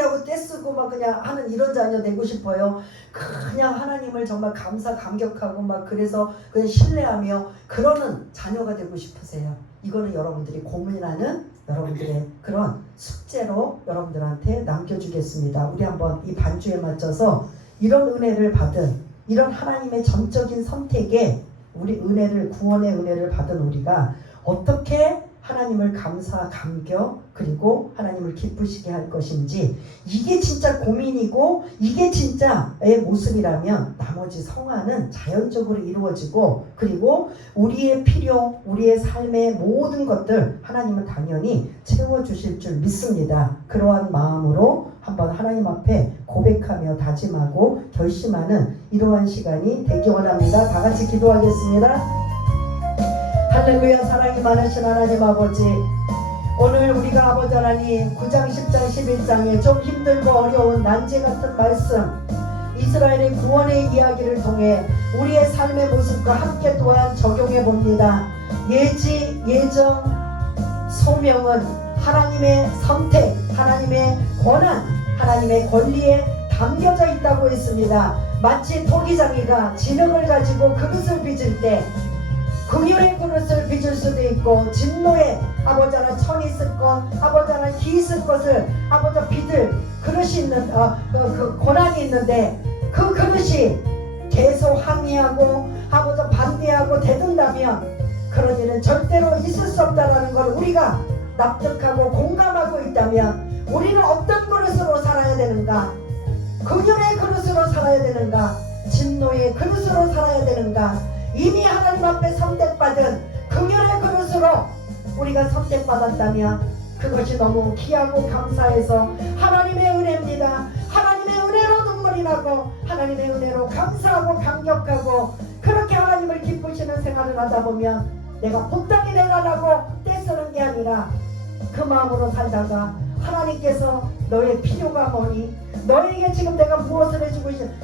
하고 떼쓰고 막 그냥 하는 이런 자녀 되고 싶어요? 그냥 하나님을 정말 감격하고 막 그래서 그냥 신뢰하며 그러는 자녀가 되고 싶으세요? 이거는 여러분들이 고민하는 여러분들의 그런 숙제로 여러분들한테 남겨주겠습니다. 우리 한번 이 반주에 맞춰서 이런 은혜를 받은 이런 하나님의 전적인 선택에 우리 은혜를 구원의 은혜를 받은 우리가 어떻게 하나님을 감격 그리고 하나님을 기쁘시게 할 것인지 이게 진짜 고민이고 이게 진짜의 모습이라면 나머지 성화는 자연적으로 이루어지고 그리고 우리의 필요 우리의 삶의 모든 것들 하나님은 당연히 채워주실 줄 믿습니다. 그러한 마음으로 한번 하나님 앞에 고백하며 다짐하고 결심하는 이러한 시간이 되기 원합니다. 다 같이 기도하겠습니다. 할렐루야. 사랑이 많으신 하나님 아버지, 오늘 우리가 아버지 하나님 9장 10장 11장에 좀 힘들고 어려운 난제 같은 말씀 이스라엘의 구원의 이야기를 통해 우리의 삶의 모습과 함께 또한 적용해 봅니다. 예정 소명은 하나님의 선택 하나님의 권한 하나님의 권리에 담겨져 있다고 했습니다. 마치 토기장이가 진흙을 가지고 그릇을 빚을 때 긍휼의 그릇을 빚을 수도 있고 진노의 아버지 하나 천이 있을 것 아버지 하나 기 있을 것을 아버지 빚을 그릇이 있는 그 권한이 있는데 그 그릇이 계속 항의하고 아버지 반대하고 대든다면 그런 일은 절대로 있을 수 없다라는 걸 우리가 납득하고 공감하고 있다면 우리는 어떤 그릇으로 살아야 되는가? 긍휼의 그릇으로 살아야 되는가? 진노의 그릇으로 살아야 되는가? 이미 하나님 앞에 선택받은 긍휼의 그릇으로 우리가 선택받았다면 그것이 너무 귀하고 감사해서 하나님의 은혜입니다. 하나님의 은혜로 눈물이 나고 하나님의 은혜로 감사하고 감격하고 그렇게 하나님을 기쁘시는 생활을 하다 보면 내가 복당이 내가라고 떼쓰는 게 아니라 그 마음으로 살다가 하나님께서 너의 필요가 뭐니? 너에게 지금 내가 무엇을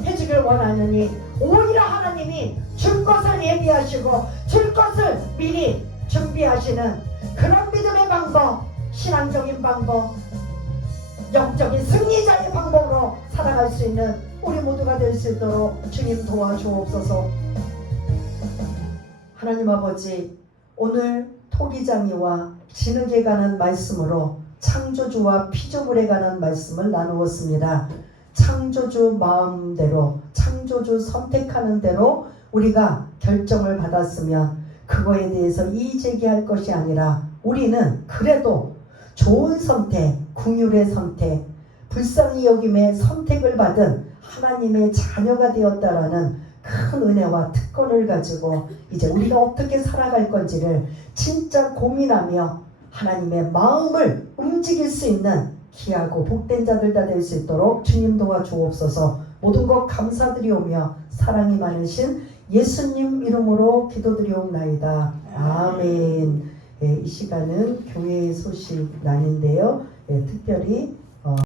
해주길 원하느니 오히려 하나님이 줄 것을 예비하시고 줄 것을 미리 준비하시는 그런 믿음의 방법, 신앙적인 방법, 영적인 승리자의 방법으로 살아갈 수 있는 우리 모두가 될 수 있도록 주님 도와주옵소서. 하나님 아버지, 오늘 토기장이와 진흙에 관한 말씀으로 창조주와 피조물에 관한 말씀을 나누었습니다. 창조주 마음대로 창조주 선택하는 대로 우리가 결정을 받았으면 그거에 대해서 이의제기할 것이 아니라 우리는 그래도 좋은 선택, 긍휼의 선택, 불쌍히 여김의 선택을 받은 하나님의 자녀가 되었다라는 큰 은혜와 특권을 가지고 이제 우리가 어떻게 살아갈 건지를 진짜 고민하며 하나님의 마음을 움직일 수 있는 귀하고 복된 자들 다 될 수 있도록 주님 도와주옵소서. 모든 것 감사드리오며 사랑이 많으신 예수님 이름으로 기도드리옵나이다. 아멘. 이 시간은 교회의 소식 난인데요. 특별히